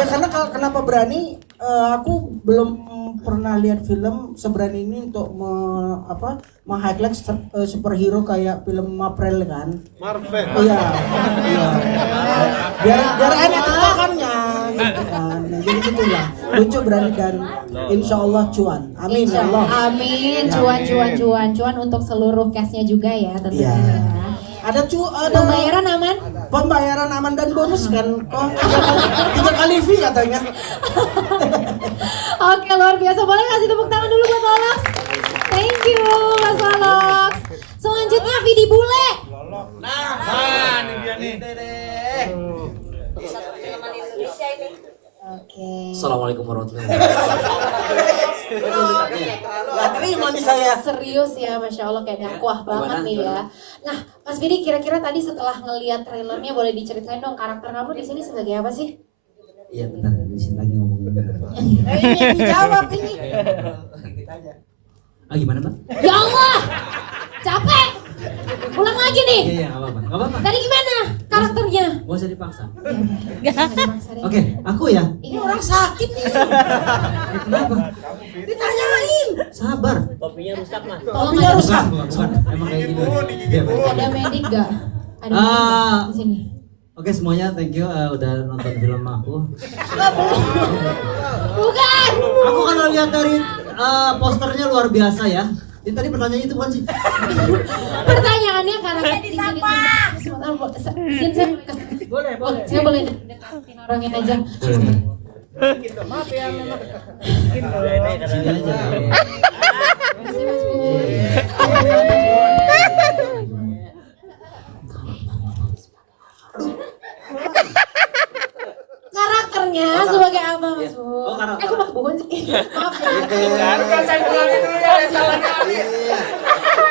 Ya karena kenapa berani? Aku belum pernah lihat film seberani ini untuk meng-highlight superhero kayak film Marvel kan. Marvel. Iya. Iya. Biar enak tebakannya gitu kan. Nah, jadi gitulah. Lucu, berani, dan insya Allah cuan. Amin ya Allah. Amin. Ya. Cuan untuk seluruh castnya juga ya tentunya. Iya. Ya. Ada Pembayaran aman? pembayaran aman dan bonus kan. Kok 3 kali fee katanya. Oke luar biasa, boleh kasih tepuk tangan dulu buat Lolox. Thank you Mas Lolox. Selanjutnya Vidi Bule. Nah, ini dia nih. Indonesia ini. Oke. Assalamualaikum warahmatullahi wabarakatuh. Gak terima nih saya. Serius ya, Masya Allah kayak dakwah banget nih ya. Nah, Mas Vidi kira-kira tadi setelah ngelihat trailernya boleh diceritain dong karakter kamu di sini sebagai apa sih? Iya bentar, di sini lagi ngomongin. Ini dijawab ini. Gimana Mbak? Ya Allah, capek. Ulang lagi nih. Iya nggak apa-apa. Gak apa-apa. Tadi gimana karakternya? Gak usah dipaksa. Jangan dimaksa deh. Oke, aku ya. Ini orang sakit nih. Kenapa? Ditanyain. Sabar. Tolong ada Bukan. Emang kayak gitu. Iya, Pak. ada medik gak? Ada medik Ah. gak di sini? Oke semuanya, thank you udah nonton film aku. Bukan. Aku kalau lihat dari posternya luar biasa ya. Ini tadi pertanyaan itu bukan sih? Pertanyaannya karakter di sini. Sin saya boleh ke saya boleh dekatin orangnya aja. Maaf ya memang. Sini aja. Makasih, Mas Bu. Karakternya sebagai apa, Mas Bu? Oh, karakter. Aku pakai bukan sih. Maaf ya.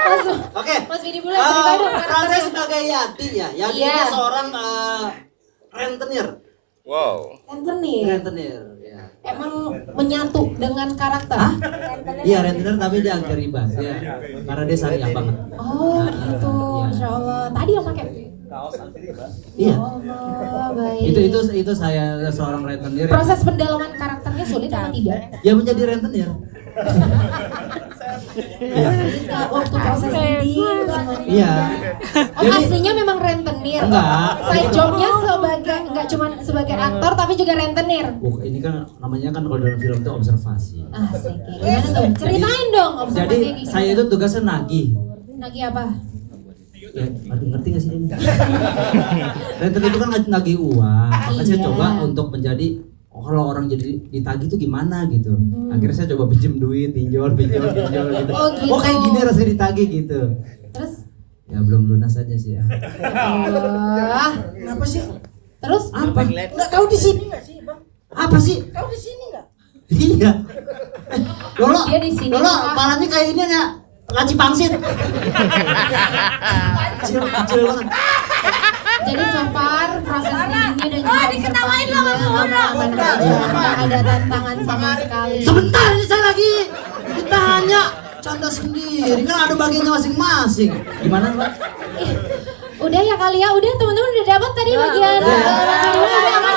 Mas, Oke. Mas Vidi boleh cerita dong Frances karakternya. sebagai Yati ya. Yati Iya. ini seorang rentenir. Wow. Rentenir. Rentenir. Ya. Emang menyatu dengan karakter. Iya rentenir tapi dia agak ribas ya. Karena dia syariah banget. Oh gitu, Iya. Masya Allah. Tadi yang pakai. Iya. Allah, baik. Itu saya seorang rentenir. Proses pendalaman karakternya sulit atau tidak? Ya menjadi rentenir. Iya. Tidak waktu proses reading. Iya. Oh aslinya memang rentenir. Enggak. Side jobnya sebagai nggak cuma sebagai aktor tapi juga rentenir. Ini kan namanya kan kalau dalam film itu observasi. Asik ya. Gimana tuh? Ceritain dong Jadi observasinya gimana? saya itu tugasnya nagih. Lagi apa? Ya, aduh ngerti gak sih ini? Rentenir itu kan nagih uang. Maka saya Iya. coba untuk menjadi kalau orang jadi ditagih itu gimana gitu. Akhirnya saya coba pinjem duit, pinjol gitu. Oh, gitu. Kayak gini rasanya ditagih gitu. Terus? Ya belum lunas aja sih ya. Wah. Kenapa sih? Terus? Apa? Enggak kau di sini enggak sih, Bang? Apa sih? Kau di sini enggak? Iya. Lolo, Dia di sini, Lolo, Pak. palanya kayak ini ya. Laci pangsit. Kecil banget. Jadi so far proses readingnya dan juga observasinya aman-aman aja, nggak ada tantangan sama sekali. Sebentar ini saya lagi ditanya. Canda sendiri kan ada bagiannya masing-masing. Gimana Mbak? Udah ya kali ya, udah teman-teman udah dapat tadi bagian aman ya, aman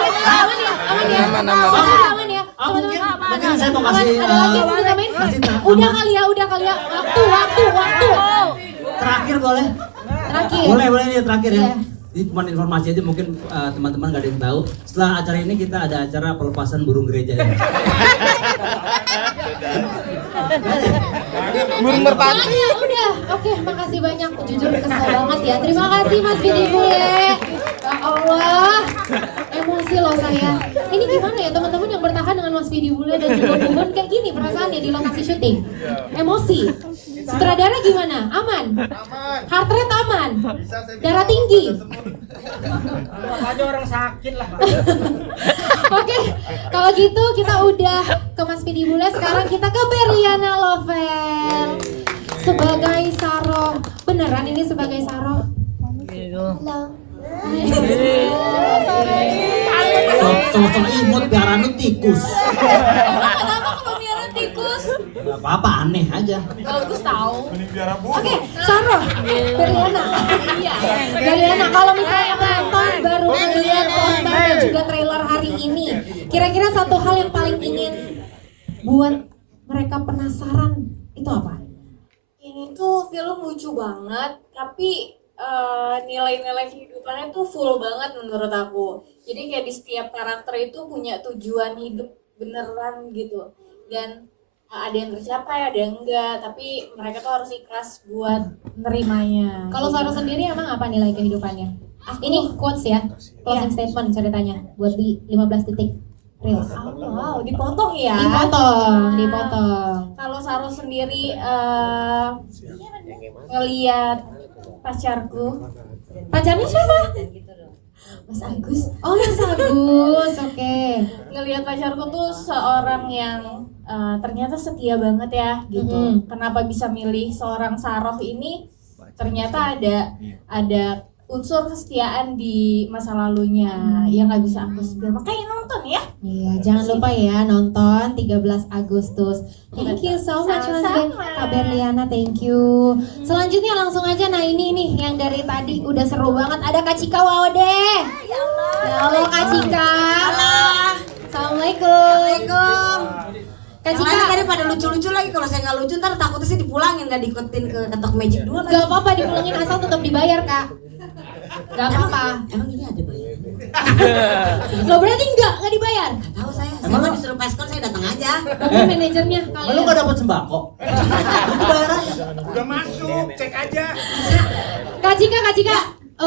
ya, aman ya. Mungkin saya mau kasih Ada lagi yang mau ditambahin? kasih Udah kali ya, waktu. terakhir boleh? Terakhir. Boleh nih terakhir ya. Iya. Ini cuma informasi aja mungkin teman-teman gak ada yang tahu. Setelah acara ini kita ada acara pelepasan burung gereja ya. Burung merpati. Jangan ya, udah. Oke, makasih banyak. Jujur kesel banget ya. Terima kasih Mas Vidi Bule. Ya Allah. Emosi loh saya. Ini gimana ya teman-teman yang bertahan dengan Mas Vidi Bule dan juga Bubun kayak gini perasaannya di lokasi syuting. Emosi. Sutradara gimana? Aman? Heart rate aman? Darah tinggi? Aja orang sakit lah. Oke, kalau gitu kita udah ke Mas Vidi Bule. Sekarang kita ke Berliana Lovel sebagai Saroh. Beneran ini sebagai Saroh? Sosok imut biar anu tikus. Kenapa pemeliharaan tikus? Gak apa-apa aneh aja. Bagus tahu. Oke, Saroh, Berliana. Iya. Berliana, kalau misalnya penonton baru melihat poster dan juga trailer hari ini, kira-kira satu hal yang paling ingin buat mereka penasaran itu apa? Ini tuh film lucu banget, tapi nilai-nilai kehidupannya tuh full banget menurut aku. Jadi kayak di setiap karakter itu punya tujuan hidup beneran gitu. Dan ada yang tercapai, ada yang enggak, tapi mereka tuh harus ikhlas buat nerimanya. Kalau Saroh sendiri emang apa nilai kehidupannya? Ini quotes ya, closing statement ceritanya buat di 15 detik. Reels. Wow, dipotong ya. Dipotong. Kalau Saroh sendiri ngeliat pacarku. Pacarnya siapa? Mas Agus. Oh Mas Agus, oke. Ngelihat pacarku tuh seorang yang ternyata setia banget ya gitu. Kenapa bisa milih seorang Saroh ini? Ternyata ada unsur kesetiaan di masa lalunya yang nggak bisa aku spill. Makanya nonton ya. Iya, jangan lupa ya nonton 13 Agustus. Thank you so much Mas Sama-sama. Kak Berliana, thank you. Selanjutnya langsung aja, nah ini nih yang dari tadi udah seru banget. Ada Kak Cika Waude. Ya Allah Kak Cika. Assalamualaikum. Kak Yang Cika lain tadi pada lucu-lucu lagi, kalau saya nggak lucu ntar takutnya sih dipulangin, nggak diikutin ke ketok magic dulu lagi. gak apa-apa dipulangin asal tetap dibayar Kak. Gak apa-apa. Emang ini ada bayar? Lo berarti nggak dibayar? Nggak tahu saya mah disuruh peskon saya datang aja. Mungkin manajernya kali Lu ya. nggak dapat sembako? Itu bayaran. Udah masuk, cek aja. Kak Cika,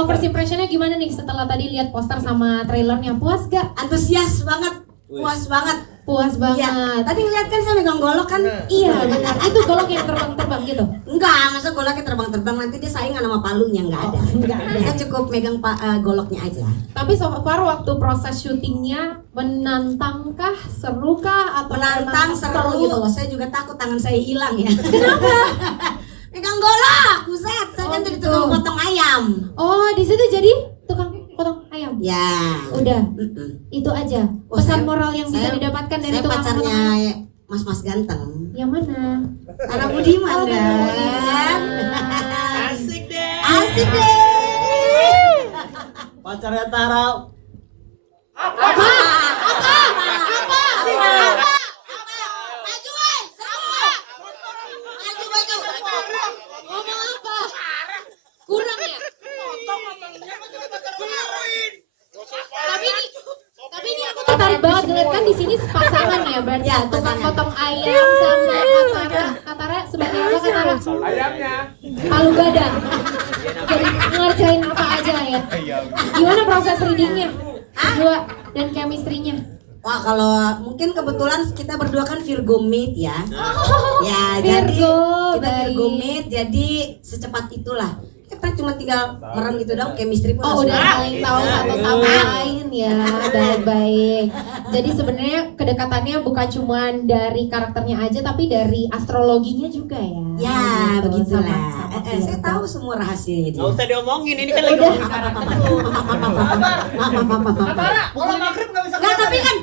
first impressionnya gimana nih setelah tadi lihat poster sama trailernya? Puas gak? Antusias banget, puas banget. Puas banget. Iya. Tadi ngeliat kan saya megang golok kan? Iya benar. Itu golok yang terbang-terbang gitu. Enggak, masa goloknya terbang-terbang nanti dia saingan sama palunya, enggak ada. Enggak. Saya cukup megang goloknya aja. Tapi so far waktu proses syutingnya menantangkah, serukah atau Menantang, seru gitu loh? Saya juga takut tangan saya hilang ya. Kenapa? Megang golok, buset. Saya kan jadi tukang potong ayam. Oh, di situ jadi tukang potong ayam. Ya. Udah. Itu aja. Oh, Pesan saya- moral yang bisa saya- didapatkan dari Saya tukang potong pacarnya ayam. Mas ganteng. Yang mana? Tara Budiman Oh, dan. Asik deh. Asik deh. Pacarnya Tara. Apa? Maju, woi, semua. Maju. Ngomong apa? Kurang ya? Tapi ini aku tertarik banget ngeliat kan di sini pasangan ya berarti Ya, tukang pasangan. potong ayam sama Katara sebagai apa Katara? Ayamnya. Palu gada. Jadi ngerjain apa aja ya? Gimana proses readingnya? Berdua dan chemistry-nya? Wah, kalau mungkin kebetulan kita berdua kan Virgo Mate ya. Ya, jadi Virgo, kita Virgo Mate, jadi secepat itulah. Kita cuma tinggal merem gitu dong, chemistry pun Oh langsung. udah saling tahu satu sama lain ya, baik-baik. Jadi sebenarnya kedekatannya bukan cuma dari karakternya aja, tapi dari astrologinya juga ya. Ya, Gitu, begitulah. sama Saya Virgo. tahu semua rahasianya dia. Nggak usah diomongin, ini kan lagi Udah. Kalau maghrib nggak bisa. Nggak, tapi kan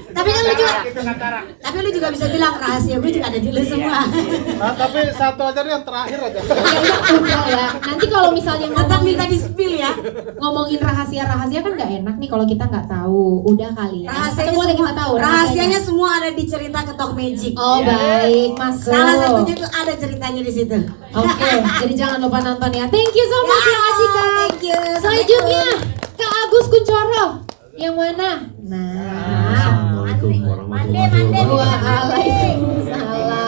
lu juga, Itu Katara. tapi lu juga bisa bilang rahasia gue juga ada di lu semua. Nah, tapi satu aja deh yang terakhir aja. Kayaknya udah ya. Nanti kalau misalnya Tetap minta di spill ya. ngomongin rahasia-rahasia kan nggak enak nih kalau kita nggak tahu. Udah kali ya. Rahasianya Atau boleh semua, kita tahu rahasianya semua ada di cerita Ketok Magic. Oh baik, masuk. Salah satunya itu ada ceritanya di situ. Oke, jadi jangan lupa nonton ya. Thank you so much ya Kak Cika. Thank you. Selanjutnya Kak Agus Kuncoro. Yang mana? Nah. Assalamualaikum warahmatullahi wabarakatuh. Waalaikumsalam.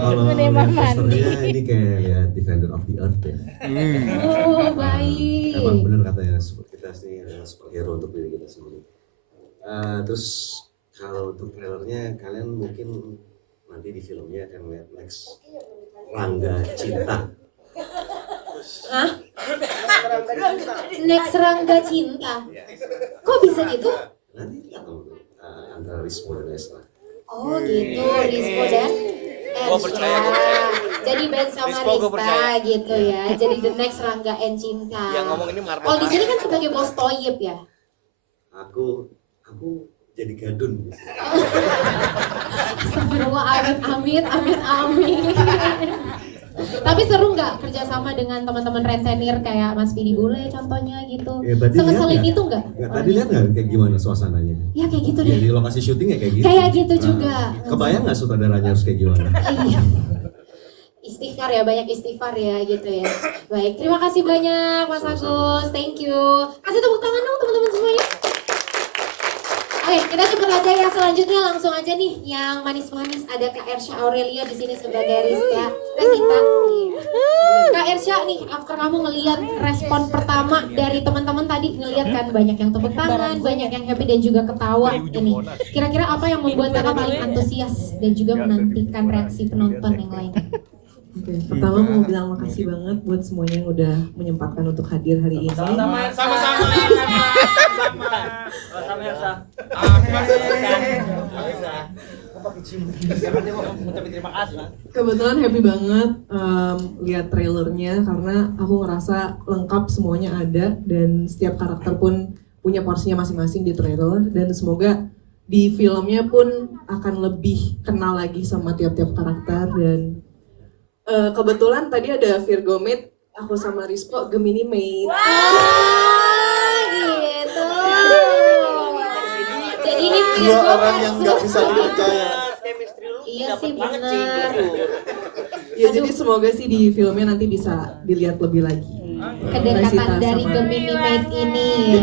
Kalau posternya ini kayak ya Defender of the Earth ya. Oh baik. Emang bener katanya kita sih superhero untuk diri kita sendiri. Terus kalau untuk trailernya kalian mungkin nanti di filmnya akan lihat next Rangga Cinta. Hah? Next Rangga Cinta. Kok bisa gitu? Nanti lihat antara Rispo dan Esra. Oh gitu, Rispo dan Ensha. Jadi band sama Rispo gua Rista percaya. gitu ya. Jadi the next Rangga and Cinta. Yang ngomong ini Marvel. Oh di sini kan sebagai bos Toyib ya. Aku jadi gadun. Astagfirullah, amit. Tapi seru nggak kerjasama dengan teman-teman rentenir kayak Mas Vidi Bule contohnya gitu? Ya, tadi Sengeselin lihat itu nggak? Tadi lihat nggak kayak gimana suasananya? Ya kayak gitu Ya, deh. di lokasi syuting ya kayak gitu. Kayak gitu juga. Kebayang nggak sutradaranya harus kayak gimana? Iya. Istighfar ya, banyak istighfar ya gitu ya. Baik, terima kasih banyak Mas Agus. Thank you. Kasih tepuk tangan dong teman-teman semuanya. Oke, kita cepet aja ya. Selanjutnya langsung aja nih yang manis-manis, ada Kak Ersha Aurelia di sini sebagai Resita. Iya. Kak Ersha nih, after kamu ngelihat respon pertama dari teman-teman tadi, ngelihat kan banyak yang tepuk tangan, banyak yang happy dan juga ketawa ini. Kira-kira apa yang membuat kakak paling antusias dan juga menantikan reaksi penonton yang lain? Oke, pertama mau bilang makasih banget buat semuanya yang udah menyempatkan untuk hadir hari ini. Sama-sama. Kebetulan happy banget lihat trailernya karena aku ngerasa lengkap semuanya ada dan setiap karakter pun punya porsinya masing-masing di trailer dan semoga di filmnya pun akan lebih kenal lagi sama tiap-tiap karakter dan kebetulan tadi ada Virgo Mate aku sama Rispo Gemini Mate. Gitu. Jadi ini Dua orang yang nggak bisa dipercaya. Iya sih benar. Ya jadi semoga sih di filmnya nanti bisa dilihat lebih lagi. Kedekatan dari Gemini Mate ini ya.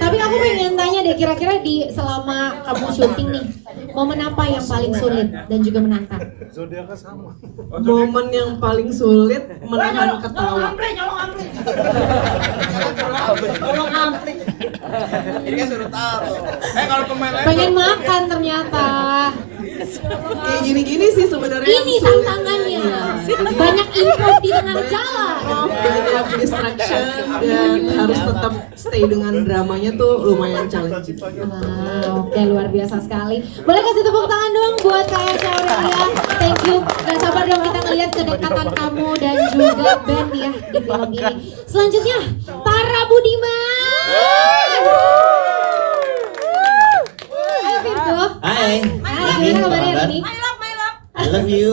Tapi aku pengen tanya deh, kira-kira di selama kamu syuting nih, momen apa yang paling sulit dan juga menantang? Zodiaknya sama. Momen yang paling sulit menahan ketawa. Ini kan suruh taruh. Kalau pemain lain Pengen makan ternyata. Kayak gini-gini sih sebenarnya. Ini yang sulit. tantangannya. Iya. Banyak improv di tengah jalan. Banyak distraction dan harus tetap stay dengan dramanya tuh lumayan challenging. Oke, luar biasa sekali. Boleh kasih tepuk tangan dong buat Kak Echa Aurelia. Thank you. Gak sabar dong kita ngeliat kedekatan kamu dan juga Ben ya di film ini. Selanjutnya, Tara Budiman. Hai Virgo. Hai. Hai, gimana kabarnya hari ini? I love you.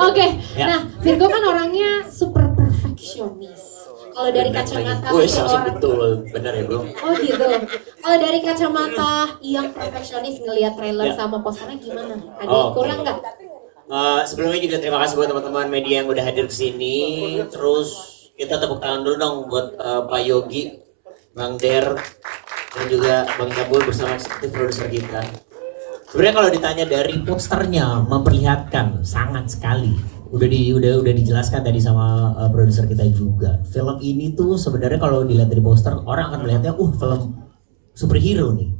Oke, Ya. nah Virgo kan orangnya super perfeksionis. Kalau dari kacamata seorang betul, benar ya bro. Oh gitu. Kalau dari kacamata yang perfeksionis ngelihat trailer Ya. sama posternya gimana? Ada Oh, yang kurang nggak? Sebelumnya juga terima kasih buat teman-teman media yang udah hadir ke sini. Terus kita tepuk tangan dulu dong buat Pak Yogi, Bang Der, dan juga Bang Cabul bersama eksekutif produser kita. Sebenarnya kalau ditanya dari posternya memperlihatkan sangat sekali. Udah dijelaskan tadi sama produser kita juga. Film ini tuh sebenarnya kalau dilihat dari poster orang akan melihatnya film superhero nih.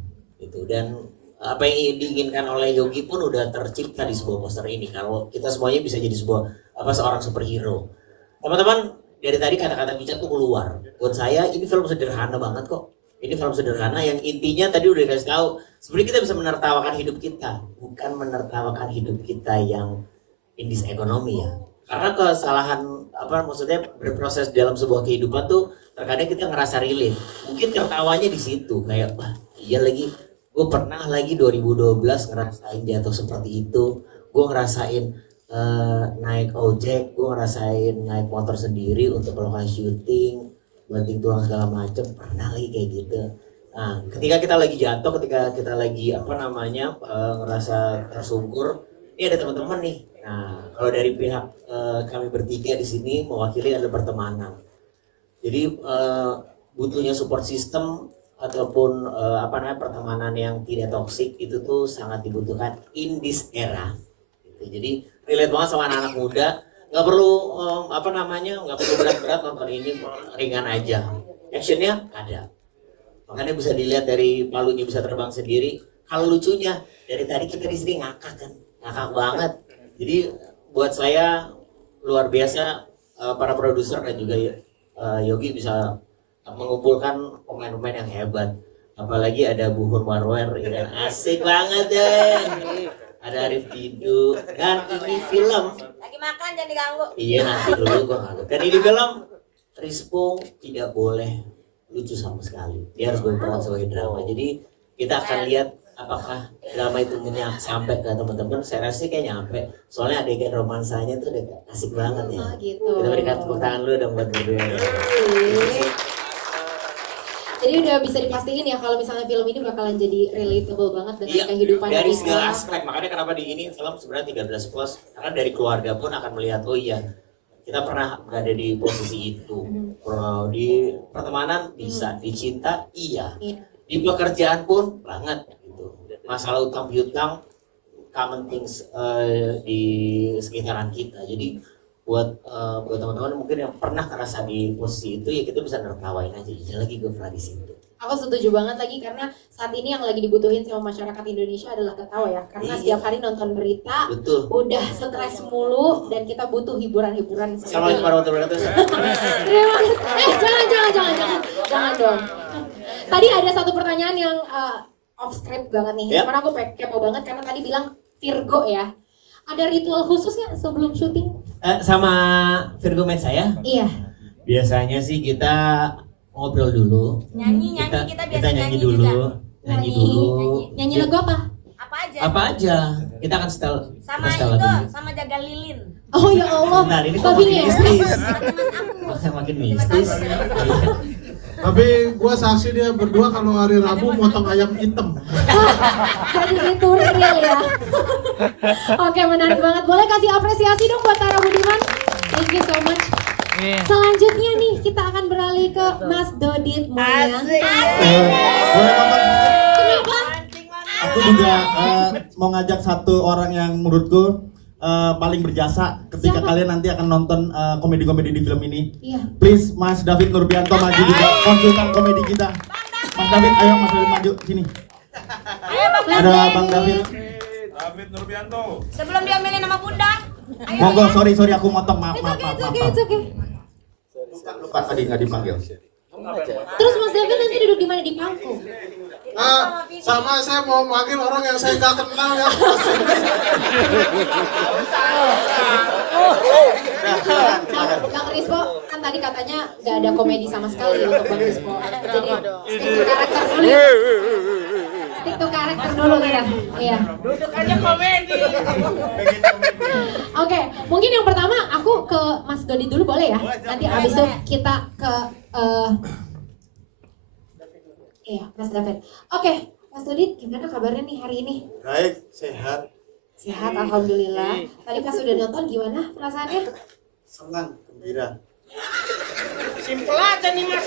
Gitu. Dan apa yang diinginkan oleh Yogi pun udah tercipta di sebuah poster ini. Kalau kita semuanya bisa jadi seorang superhero. Teman-teman, dari tadi kata-kata bijak tuh keluar. Buat saya ini film sederhana banget kok. Ini film sederhana yang intinya tadi udah dikasih tahu. Sebenarnya kita bisa menertawakan hidup kita, bukan menertawakan hidup kita yang indis ekonomi ya. Karena kesalahan maksudnya berproses dalam sebuah kehidupan tuh terkadang kita ngerasa relate. Mungkin tertawanya di situ kayak wah iya lagi, gue pernah lagi 2012 ngerasain jatuh seperti itu. Gue ngerasain naik ojek, gue ngerasain naik motor sendiri untuk ke lokasi syuting, banting tulang segala macem, pernah lagi kayak gitu. Nah, ketika kita lagi jatuh, ketika kita lagi ngerasa tersungkur, ini ada teman-teman nih. Nah, kalau dari pihak kami bertiga di sini mewakili ada pertemanan. Jadi butuhnya support system ataupun pertemanan yang tidak toksik itu tuh sangat dibutuhkan in this era. Gitu. Jadi relate banget sama anak-anak muda. Nggak perlu nggak perlu berat-berat nonton ini, ringan aja. Actionnya ada. Makanya bisa dilihat dari palunya bisa terbang sendiri. Kalau lucunya dari tadi kita di sini ngakak banget. Jadi buat saya luar biasa para produser dan juga Yogi bisa mengumpulkan pemain-pemain yang hebat. Apalagi ada Buhur Marwer, ya, asik banget deh. Ada Arif Didu dan ini film. Lagi makan jangan diganggu. Iya nanti dulu gua nganggur. Dan ini film Rispo tidak boleh lucu sama sekali. Dia harus berperan sebagai drama. Jadi kita akan lihat apakah drama itu sampai ke teman-teman. Saya rasa sih kayak nyampe. Soalnya adegan romansanya tuh udah asik banget ya. Oh gitu. Kita berikan tepuk tangan dulu dong buat berdua. Jadi udah bisa dipastiin ya kalau misalnya film ini bakalan jadi relatable banget dengan kehidupan dari kita. segala aspek. Makanya kenapa di ini film sebenarnya 13 plus. Karena dari keluarga pun akan melihat oh iya kita pernah berada di posisi itu. Di pertemanan bisa, di cinta iya, di pekerjaan pun banget gitu. Masalah utang piutang common things di sekitaran kita. Jadi buat teman-teman mungkin yang pernah ngerasa di posisi itu ya kita bisa nertawain aja. Iya lagi gue pernah di situ. Aku setuju banget lagi karena saat ini yang lagi dibutuhin sama masyarakat Indonesia adalah ketawa ya. Karena setiap hari nonton berita, betul, udah stres mulu dan kita butuh hiburan-hiburan. Assalamualaikum warahmatullahi wabarakatuh. Terima kasih. Jangan dong. Tadi ada satu pertanyaan yang off script banget nih. Ya. Karena aku kepo banget karena tadi bilang Virgo ya. Ada ritual khusus nggak sebelum syuting? Sama Virgo Mate saya? Iya. Biasanya sih kita ngobrol dulu. Nyanyi kita biasa nyanyi dulu. juga. Nyanyi dulu. Nyanyi lagu apa? Apa aja? Apa aja? Kita akan setel. Sama kita setel itu, lagu. sama jaga lilin. Oh ya Allah. Nah, ini kok babi makin ngepet. mistis. Makin mistis. Tapi gua saksi dia berdua kalau hari Rabu motong ayam hitam. Jadi itu real ya. Oke, menarik banget. Boleh kasih apresiasi dong buat Tara Budiman. Thank you so much. Selanjutnya nih kita akan beralih ke Mas Dodit Mulya. Boleh ngomong sedikit? Kenapa? Aku juga mau ngajak satu orang yang menurutku paling berjasa ketika kalian nanti akan nonton komedi-komedi di film ini. Iya. Please, Mas David Nurbianto maju juga, konsultan komedi kita. Mas David, ayo Mas David maju sini. Ada Bang David. David Nurbianto. Sebelum dia milih nama bunda. Monggo, sorry aku motong, maaf. It's okay. Lupa tadi nggak dipanggil. Terus Mas David nanti duduk di mana? Di pangku? Sama saya mau manggil orang yang saya nggak kenal ya. Bang Rispo, kan tadi katanya nggak ada komedi sama sekali untuk Bang Rispo. Jadi stick to karakter dulu. Stick to karakter dulu kita. Iya. Duduk aja komedi. Oke, mungkin yang pertama aku ke Mas Dodi dulu boleh ya? Nanti abis itu kita ke iya, Mas David. Oke, Mas Dodi gimana kabarnya nih hari ini? Baik, sehat, Sehat, alhamdulillah. Tadi pas udah nonton gimana perasaannya? senang, gembira. Simpel aja nih mas.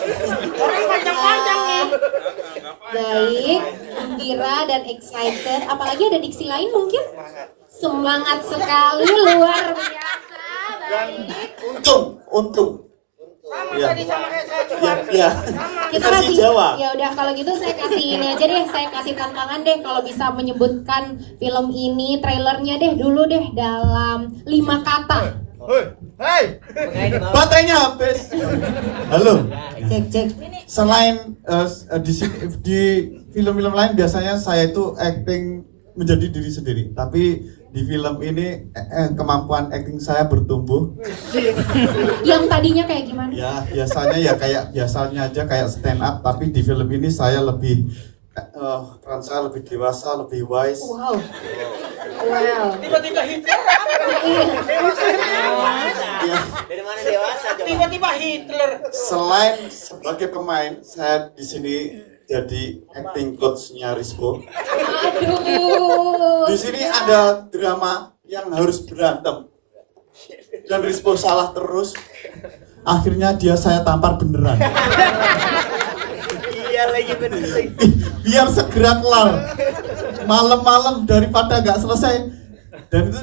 Orang panjang-panjang nih. Baik, gembira dan excited. Apalagi ada diksi lain mungkin? Semangat sekali, luar biasa. Baik. Untung. Sama Iya. tadi sama kayak saya cuma. Iya. Kita Versi kasih, Jawa. ya udah kalau gitu saya kasih ini aja deh, saya kasih tantangan deh kalau bisa menyebutkan film ini, trailernya deh dulu deh dalam 5 kata. Hei, baterainya habis. Halo. Cek. Selain di film-film lain biasanya saya itu acting menjadi diri sendiri, tapi di film ini kemampuan acting saya bertumbuh. Yang tadinya kayak gimana? Ya biasanya ya kayak biasanya aja kayak stand up, tapi di film ini saya lebih peran saya lebih dewasa, lebih wise. Wow. Tiba-tiba Hitler apa? Ya, Dari mana dewasa coba? Tiba-tiba Hitler. selain sebagai pemain, saya di sini jadi acting coach-nya Rispo. Aduh. Di sini ada drama yang harus berantem. Dan Rispo salah terus. Akhirnya saya tampar beneran. Iya lagi bener. Biar segera kelar. Malam-malam daripada nggak selesai. Dan itu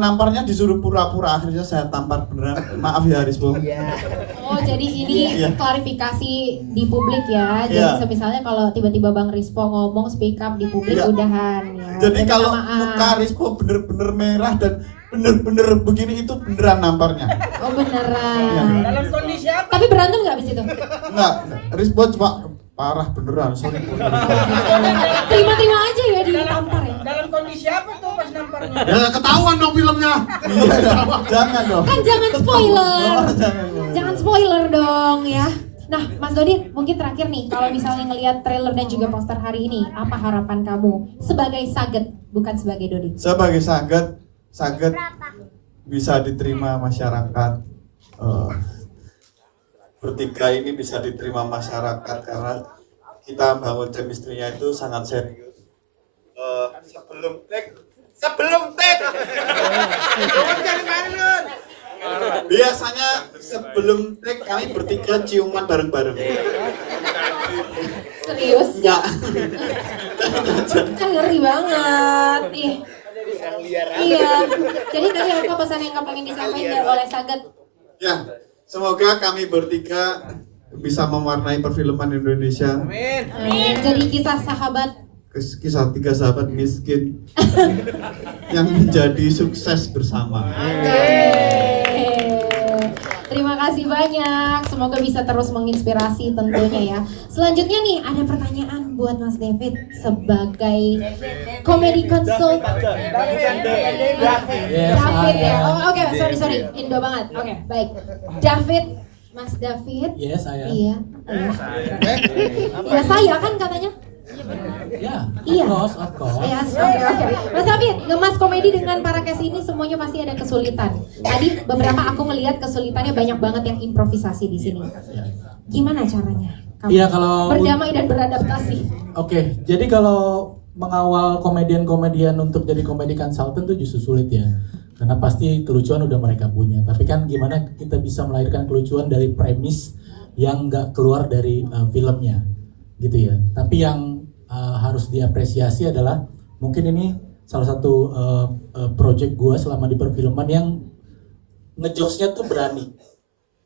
namparnya disuruh pura-pura, akhirnya saya tampar beneran. Maaf ya Rispo. Oh jadi ini Iya. klarifikasi di publik ya. Jadi Iya. misalnya kalau tiba-tiba Bang Rispo ngomong speak up di publik Iya. udahan ya. Jadi Minta kalau maaf. muka Rispo bener-bener merah dan bener-bener begini itu beneran namparnya. Oh beneran. Iya. Dalam kondisi apa? Tapi berantem nggak abis itu? Enggak, Rispo cuma parah beneran, sorry. Terima-terima aja ya ditampar ya. Dalam kondisi apa tuh pas namparnya? Ya ketahuan dong filmnya. Iya, jangan dong. Kan jangan spoiler. Oh, jangan. Jangan spoiler dong ya. Nah, Mas Dodi, mungkin terakhir nih, kalau misalnya ngelihat trailer dan juga poster hari ini, apa harapan kamu sebagai Saget, bukan sebagai Dodi? Sebagai Saget bisa diterima masyarakat. Bertiga ini bisa diterima masyarakat karena kita bangun chemistry-nya itu sangat serius. Sebelum take. Biasanya sebelum take kami bertiga ciuman bareng-bareng. Serius? Enggak. Kan ngeri banget. Iya. Jadi tadi apa pesan yang kamu pengen disampaikan oleh Saget? Ya, semoga kami bertiga bisa mewarnai perfilman Indonesia. Amin. Jadi kisah sahabat. Kisah 3 sahabat miskin yang menjadi sukses bersama. Terima kasih banyak. Semoga bisa terus menginspirasi tentunya ya. Selanjutnya nih ada pertanyaan buat Mas David sebagai komedi konsultan. David ya. Oh oke, sorry. Indo banget. Oke, baik. David, Mas David. Iya, saya. Iya. Iya saya kan katanya. Ya, Iya. of course. Yes, oke. Mas David, ngemas komedi dengan para cast ini semuanya pasti ada kesulitan. Tadi beberapa aku ngelihat kesulitannya banyak banget yang improvisasi di sini. Gimana caranya? Kamu Iya, kalau berdamai dan beradaptasi. Oke, jadi kalau mengawal komedian-komedian untuk jadi komedi consultant tuh justru sulit ya. Karena pasti kelucuan udah mereka punya. Tapi kan gimana kita bisa melahirkan kelucuan dari premis yang nggak keluar dari filmnya, gitu ya. Tapi yang harus diapresiasi adalah mungkin ini salah satu project gue selama di perfilman yang ngejokesnya tuh berani.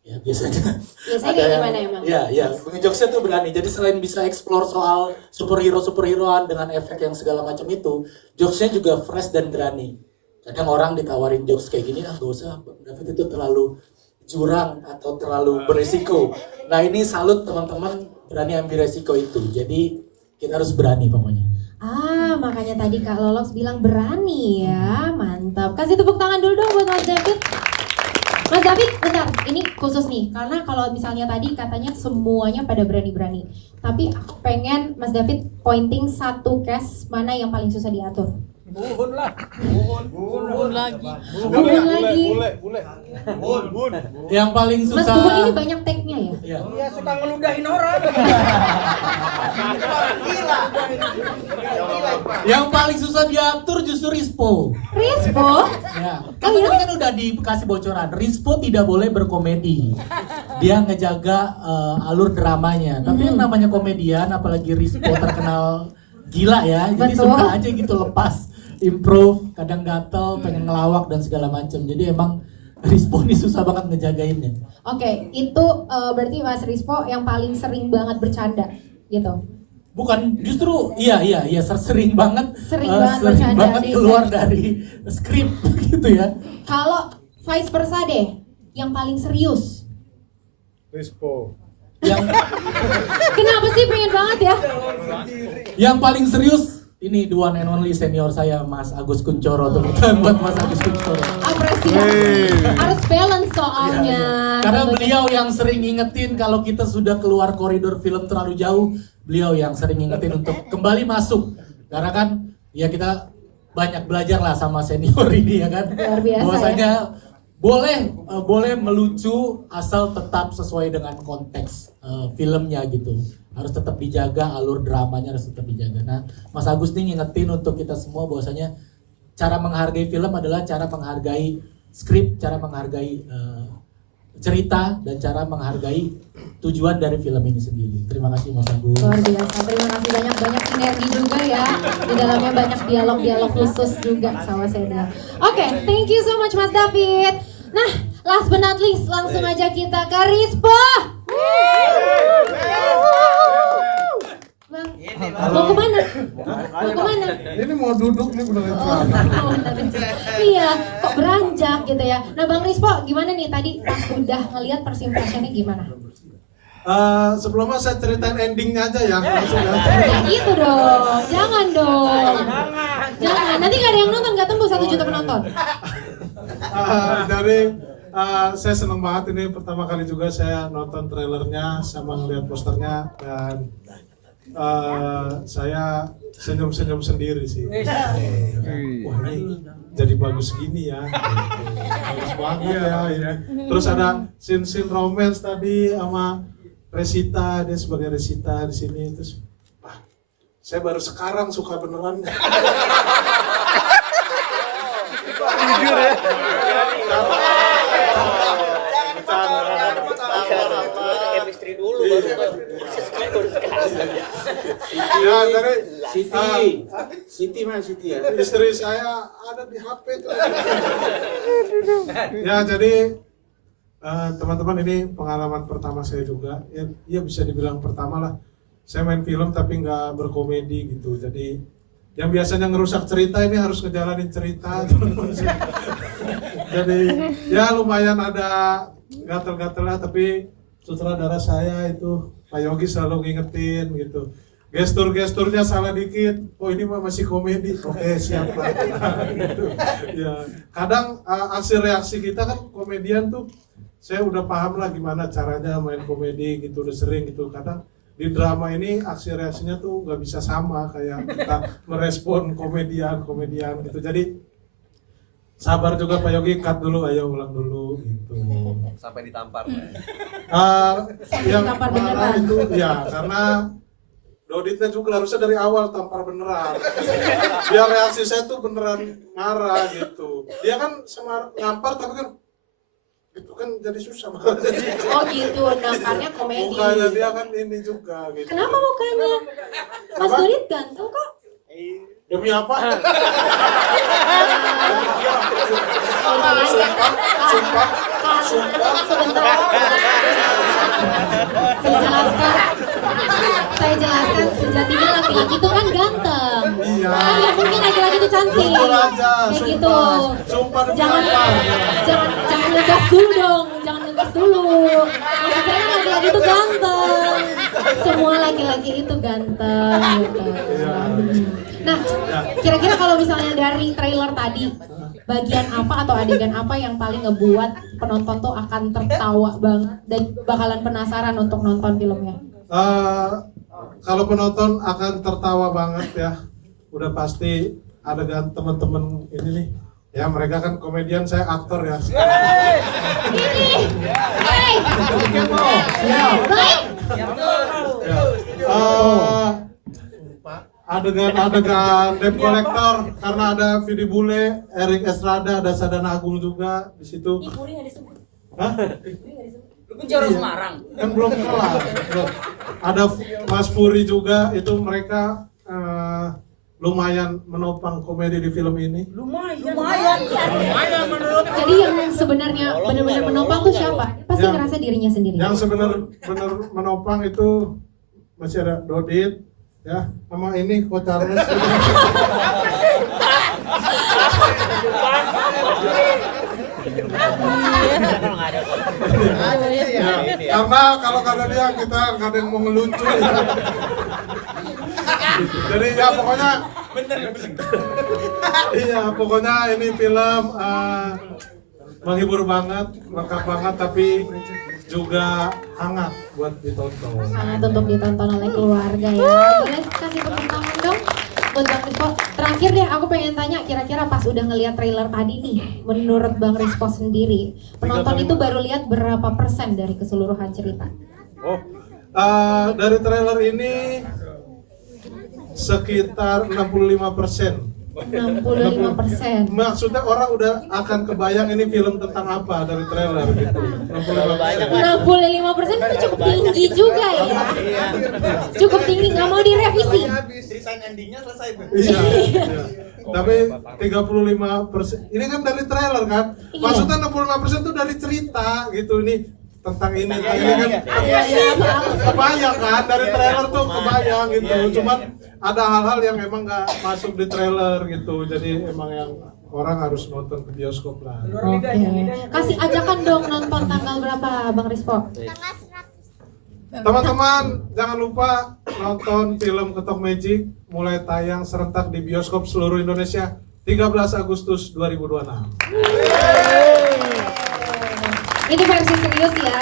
Ya, biasanya kayak gimana emang? Ya, ngejokesnya tuh berani. Jadi selain bisa explore soal superhero-superheroan dengan efek yang segala macam itu, jokesnya juga fresh dan berani. Kadang orang ditawarin jokes kayak gini, gak usah, David itu terlalu jurang atau terlalu berisiko. Nah ini salut teman-teman berani ambil resiko itu. Jadi kita harus berani pokoknya. Makanya tadi Kak Lolox bilang berani ya, mantap. Kasih tepuk tangan dulu dong buat Mas David. Mas David, bentar, ini khusus nih, karena kalau misalnya tadi katanya semuanya pada berani-berani. Tapi aku pengen Mas David pointing satu case mana yang paling susah diatur. Buhun lagi. Yang paling susah. Mas Buhun ini banyak tag-nya ya? Iya, suka ngeludahin orang. Yang paling susah diatur justru Rispo. Rispo? Ya. Kan tadi kan udah dikasih bocoran. Rispo tidak boleh berkomedi. Dia ngejaga alur dramanya. Tapi yang namanya komedian, apalagi Rispo terkenal gila ya. Jadi suka aja gitu lepas, improve, kadang gatel, pengen ngelawak dan segala macam. Jadi emang Rispo ini susah banget ngejagainnya. Oke, itu berarti Mas Rispo yang paling sering banget bercanda gitu. Bukan, justru iya sering banget bercanda keluar dari skrip gitu ya. Kalau vice versa deh, yang paling serius. Rispo. Kenapa sih pengen banget ya? Yang paling serius ini the one and only senior saya Mas Agus Kuncoro, tepuk tangan buat Mas Agus Kuncoro. Apresiasi. Harus balance soalnya. Karena beliau yang sering ngingetin kalau kita sudah keluar koridor film terlalu jauh, beliau yang sering ngingetin untuk kembali masuk. Karena kan ya kita banyak belajar lah sama senior ini ya kan. Luar biasa. Bahwasanya boleh melucu asal tetap sesuai dengan konteks filmnya gitu. Harus tetap dijaga, alur dramanya harus tetap dijaga. Nah, Mas Agus nih ngingetin untuk kita semua bahwasanya cara menghargai film adalah cara menghargai skrip, cara menghargai cerita, dan cara menghargai tujuan dari film ini sendiri. Terima kasih Mas Agus. Luar biasa, terima kasih banyak sinergi juga ya. Di dalamnya banyak dialog khusus juga sama Seda. Oke, thank you so much Mas David. Nah, last but not least, langsung aja kita ke Rispo. Bang, mau kemana? Ini mau duduk nih beneran. Iya, kok beranjak gitu ya. Nah Bang Rispo, gimana nih tadi pas udah ngelihat first impression-nya gimana? Sebelumnya saya ceritain endingnya aja ya. Ya gitu dong, jangan dong. Jangan, nanti gak ada yang nonton, gak tembus 1 juta penonton. Saya seneng banget ini pertama kali juga saya nonton trailernya sama ngeliat posternya, dan saya senyum-senyum sendiri sih. Wah ini jadi bagus gini ya. Bagus banget ya ini. Terus ada scene romance tadi sama Resita, dia sebagai Resita di sini. Terus, wah, saya baru sekarang suka beneran. Jujur ya. Chemistry dulu baru. Ya, dari Siti ya. Istri saya ada di HP tuh. Ya, jadi teman-teman ini pengalaman pertama saya juga. Ya bisa dibilang pertama lah. Saya main film tapi nggak berkomedi gitu. Jadi yang biasanya ngerusak cerita ini harus ngejalanin cerita. Jadi ya lumayan ada gatel-gatel lah, tapi sutradara saya itu Pak Yogi selalu ngingetin gitu. Gestur-gesturnya salah dikit, oh ini mah masih komedi, oke siap Pak. Gitu. Ya, kadang hasil reaksi kita kan komedian tuh, saya udah paham lah gimana caranya main komedi gitu, udah sering gitu. Kadang di drama ini aksi reaksinya tuh nggak bisa sama kayak kita merespon komedian gitu. Jadi sabar juga Pak Yogi, cut dulu, ayo ulang dulu gitu. Sampai ditampar. Yang marah itu ya karena Doditnya juga harusnya dari awal tampar beneran. Biar reaksi saya tuh beneran marah gitu. Dia kan sama ngampar tapi kan itu kan jadi susah banget. Oh gitu, nakarnya komedi. Mukanya dia kan ini juga gitu. Kenapa mukanya? Mas Dodit ganteng kok. Demi apa? Sumpah. Sebentar. Saya jelaskan sejatinya laki-laki itu kan ganteng. Iya. Kan nggak mungkin laki-laki itu cantik. Jujur aja, Kayak gitu. Sumpah demi Jangan ngegas dulu dong. Jangan ngegas dulu. Maksud saya kan laki-laki itu ganteng. Semua laki-laki itu ganteng gitu. Nah, kira-kira kalau misalnya dari trailer tadi, bagian apa atau adegan apa yang paling ngebuat penonton tuh akan tertawa banget dan bakalan penasaran untuk nonton filmnya? Kalau penonton akan tertawa banget ya, udah pasti adegan teman-teman ini nih. Ya mereka kan komedian, saya aktor ya. Adegan debt collector karena ada Vidi Bule, Erik Estrada, ada Sadana Agung juga di situ. Hah? Penjara Semarang. Kan belum kelar. Ada Mas Puri juga, itu mereka lumayan menopang komedi di film ini. Lumayan menurut. Jadi yang sebenarnya benar-benar menopang tuh siapa? Pasti ngerasa dirinya sendiri. Yang benar menopang itu masih ada Dodit, ya, sama ini Coach Charles. Karena dia kita nggak ada yang mau ngelucu. Jadi ya pokoknya iya pokoknya ini film menghibur banget, lengkap banget, tapi juga hangat buat ditonton. Sangat untuk ditonton oleh keluarga ya. Boleh kasih tepuk tangan dong buat Bang Rispo. Terakhir deh aku pengen tanya, kira-kira pas udah ngelihat trailer tadi nih, menurut Bang Rispo sendiri, penonton itu baru lihat berapa persen dari keseluruhan cerita? Dari trailer ini sekitar 65%. 65%. Maksudnya orang udah akan kebayang ini film tentang apa dari trailer gitu. 65% itu cukup tinggi juga ya. Cukup tinggi, nggak mau direvisi. Desain endingnya selesai. Iya. Tapi 35% ini kan dari trailer kan. Maksudnya 65% itu dari cerita gitu ini tentang ini kan. Kebayang kan dari trailer tuh kebayang gitu. Cuman ada hal-hal yang emang nggak masuk di trailer gitu, jadi emang yang orang harus nonton ke bioskop lah. Oke. Kasih ajakan dong nonton tanggal berapa Bang Rispo? Teman-teman jangan lupa nonton film Ketok Magic mulai tayang serentak di bioskop seluruh Indonesia 13 Agustus 2026. Ini versi serius ya?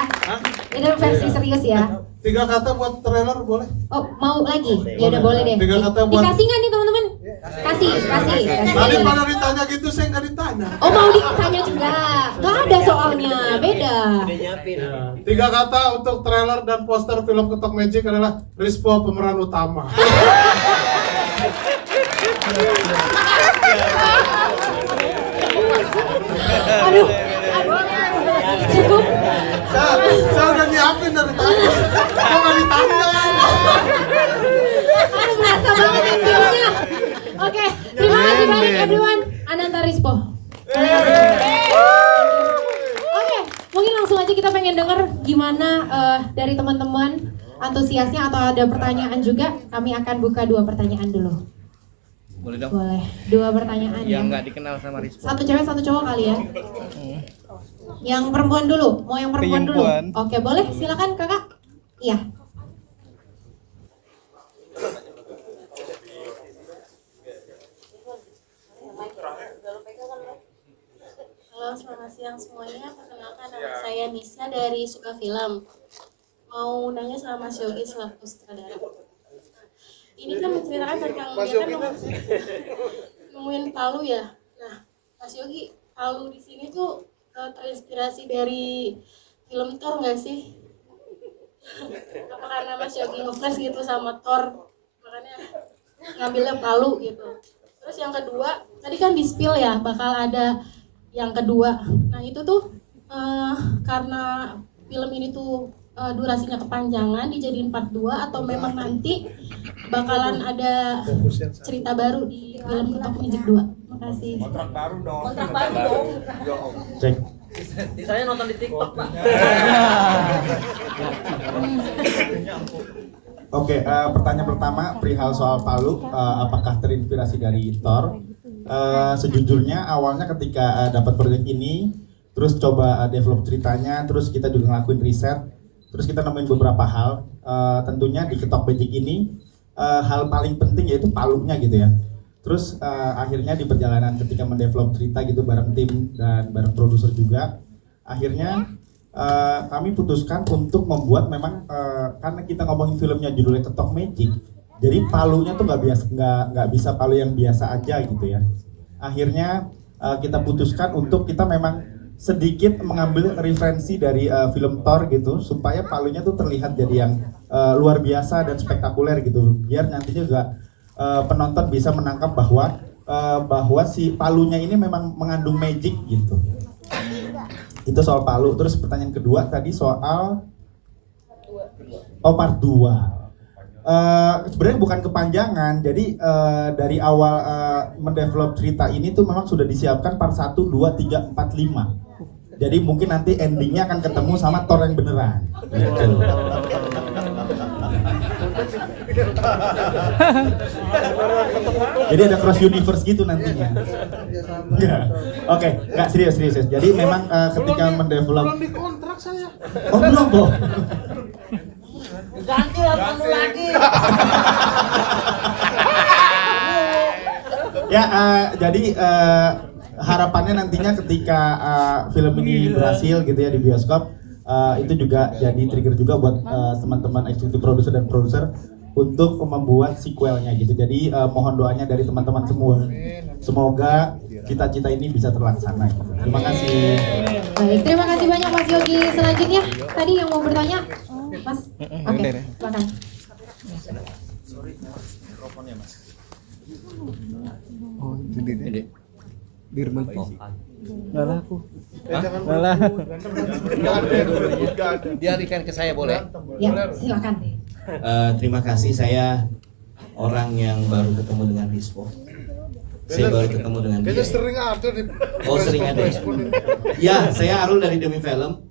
Ini versi serius ya? 3 kata buat trailer boleh? Oh, mau lagi? Ya udah boleh deh. 3 kata buat. Dikasih nggak nih teman-teman? Kasih. Tadi pada ditanya gitu, saya nggak ditanya. Oh, mau ditanya juga? Nggak ada soalnya, beda. 3 kata untuk trailer dan poster film Ketok Magic adalah Rispo pemeran utama. Aduh. Cukup. Saya udah nyiapin dari tadi. Kok nggak ditanya? Aduh, berasa banget endingnya. Oke, terima kasih banyak everyone. Ananta Rispo. Oke, mungkin langsung aja kita pengen denger gimana dari teman-teman antusiasnya atau ada pertanyaan juga. Kami akan buka 2 pertanyaan dulu. Boleh dong. Boleh, 2 pertanyaan ya. Yang nggak dikenal sama Rispo. 1 cewek 1 cowok kali ya. Yang perempuan dulu, mau yang perempuan dulu? Oke, boleh, silakan kakak. Iya. Halo, selamat siang semuanya. Perkenalkan nama saya Nisa dari Suka Film. mau nanya sama Mas Yogi selaku sutradara. Ini kan menceritakan tentang dia kan nemuin palu ya. Nah, Mas Yogi, palu di sini tuh terinspirasi dari film Thor nggak sih? Apa karena Mas Yogi ngeflash gitu sama Thor, makanya ngambilnya palu gitu. Terus yang kedua, tadi kan di spill ya bakal ada yang kedua. Nah itu tuh karena film ini tuh durasinya kepanjangan dijadiin part 2 atau memang nanti bakalan ada cerita baru di film Ketok Magic 2. Makasih. Kontrak baru dong. Kontrak baru dong. Cek. Saya nonton di TikTok, Pak. Oke, pertanyaan pertama perihal soal palu, apakah terinspirasi dari Thor? Sejujurnya awalnya ketika dapat proyek ini, terus coba develop ceritanya, terus kita juga ngelakuin riset, terus kita nemuin beberapa hal. Tentunya di Ketok Magic ini hal paling penting yaitu palunya gitu ya. Terus akhirnya di perjalanan ketika mendevelop cerita gitu bareng tim dan bareng produser juga, akhirnya kami putuskan untuk membuat memang karena kita ngomongin filmnya judulnya Ketok Magic, jadi palunya tuh nggak bisa palu yang biasa aja gitu ya. Akhirnya kita putuskan untuk kita memang sedikit mengambil referensi dari film Thor gitu, supaya palunya tuh terlihat jadi yang luar biasa dan spektakuler gitu, biar nantinya juga penonton bisa menangkap bahwa si palunya ini memang mengandung magic gitu. Itu soal palu. Terus pertanyaan kedua tadi soal part 2. Sebenarnya bukan kepanjangan. Jadi dari awal mendevelop cerita ini tuh memang sudah disiapkan part 1, 2, 3, 4, 5. Jadi mungkin nanti endingnya akan ketemu sama Thor yang beneran. Jadi ada cross universe gitu nantinya. Enggak. Oke, enggak serius. Jadi memang ketika mendevelop Kontrak saya. Oh, belum. Ganti lah lagi. Ya, jadi harapannya nantinya ketika film ini berhasil gitu ya di bioskop, itu juga jadi trigger juga buat teman-teman eksekutif produser dan produser untuk membuat sequelnya gitu. Jadi mohon doanya dari teman-teman semua. Semoga cita-cita ini bisa terlaksana gitu. Terima kasih. Baik, terima kasih banyak Mas Yogi. Selanjutnya tadi yang mau bertanya, Mas. Oke, silakan. Mikrofonnya, Mas. Oh, ini Dirman Pak. Enggak laku. Malah. Dialihkan ke saya boleh? Ya, silakan. Terima kasih, saya orang yang baru ketemu dengan Rispo. Saya baru ketemu dengan dia. Kayaknya sering ada di. Oh, sering ada ya? Ya, saya Arul dari Demi Film.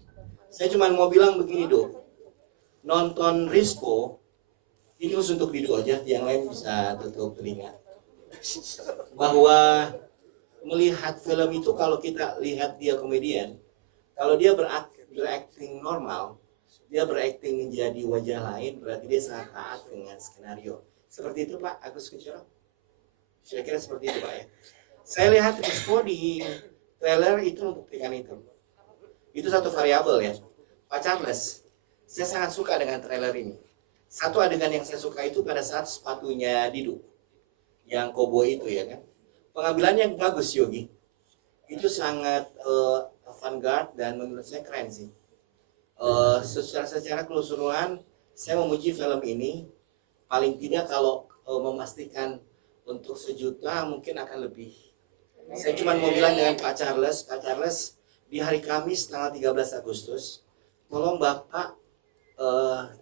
Saya cuma mau bilang begini, Dok. Nonton Rispo ini khusus untuk Dido aja, yang lain bisa tutup telinga. Bahwa melihat film itu, kalau kita lihat dia komedian, kalau dia berakting normal, dia berakting menjadi wajah lain, berarti dia sangat taat dengan skenario. Seperti itu Pak Agus Kuncoro? Saya kira seperti itu Pak ya. Saya lihat Rispo di trailer itu membuktikan itu. Itu satu variabel ya. Pak Charles, saya sangat suka dengan trailer ini. Satu adegan yang saya suka itu pada saat sepatunya Dido, yang koboi itu ya kan. Pengambilannya bagus Yogi. Itu sangat avant-garde dan menurut saya keren sih. Secara keseluruhan saya memuji film ini. Paling tidak kalau memastikan untuk 1 juta mungkin akan lebih. Saya cuma mau bilang dengan Pak Charles di hari Kamis tanggal 13 Agustus, tolong Bapak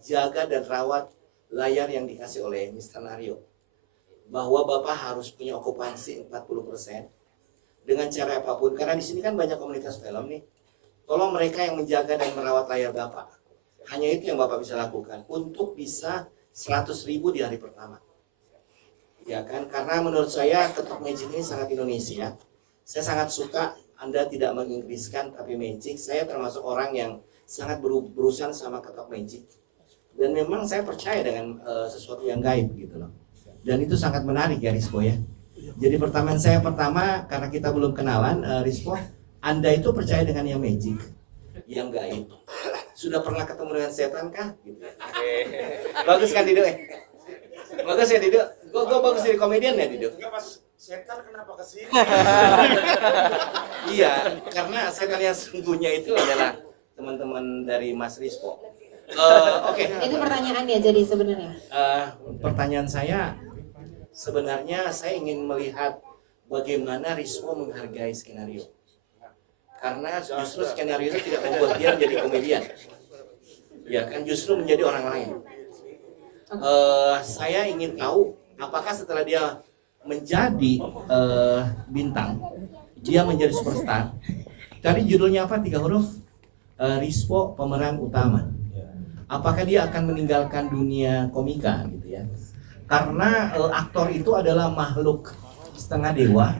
jaga dan rawat layar yang dikasih oleh Mr. Nario. Bahwa Bapak harus punya okupansi 40% dengan cara apapun, karena di sini kan banyak komunitas film nih. Tolong mereka yang menjaga dan merawat layar Bapak. Hanya itu yang Bapak bisa lakukan untuk bisa 100.000 di hari pertama. Ya kan, karena menurut saya Ketok Magic ini sangat Indonesia. Saya sangat suka Anda tidak menginggriskan tapi Magic. Saya termasuk orang yang sangat berurusan sama Ketok Magic. Dan memang saya percaya dengan sesuatu yang gaib gitu loh. Dan itu sangat menarik ya Rispo ya. Jadi pertanyaan saya pertama, karena kita belum kenalan Rispo, Anda itu percaya dengan yang magic, yang gaib. sudah pernah ketemu dengan setan kah? Gitu. Bagus kan Dido? Bagus ya Dido? Gue bagus jadi komedian ya Dido? Setan kenapa kesini? Iya, karena setan yang sungguhnya itu adalah teman-teman dari Mas Rispo. Oke. Itu pertanyaannya jadi sebenarnya. Pertanyaan saya, sebenarnya saya ingin melihat bagaimana Rispo menghargai skenario. Karena justru skenario itu tidak membuat dia menjadi komedian. Ya kan, justru menjadi orang lain. Saya ingin tahu apakah setelah dia menjadi bintang, dia menjadi superstar. Tadi judulnya apa? 3 huruf. Rispo pemeran utama. Apakah dia akan meninggalkan dunia komika gitu ya? Karena aktor itu adalah makhluk setengah dewa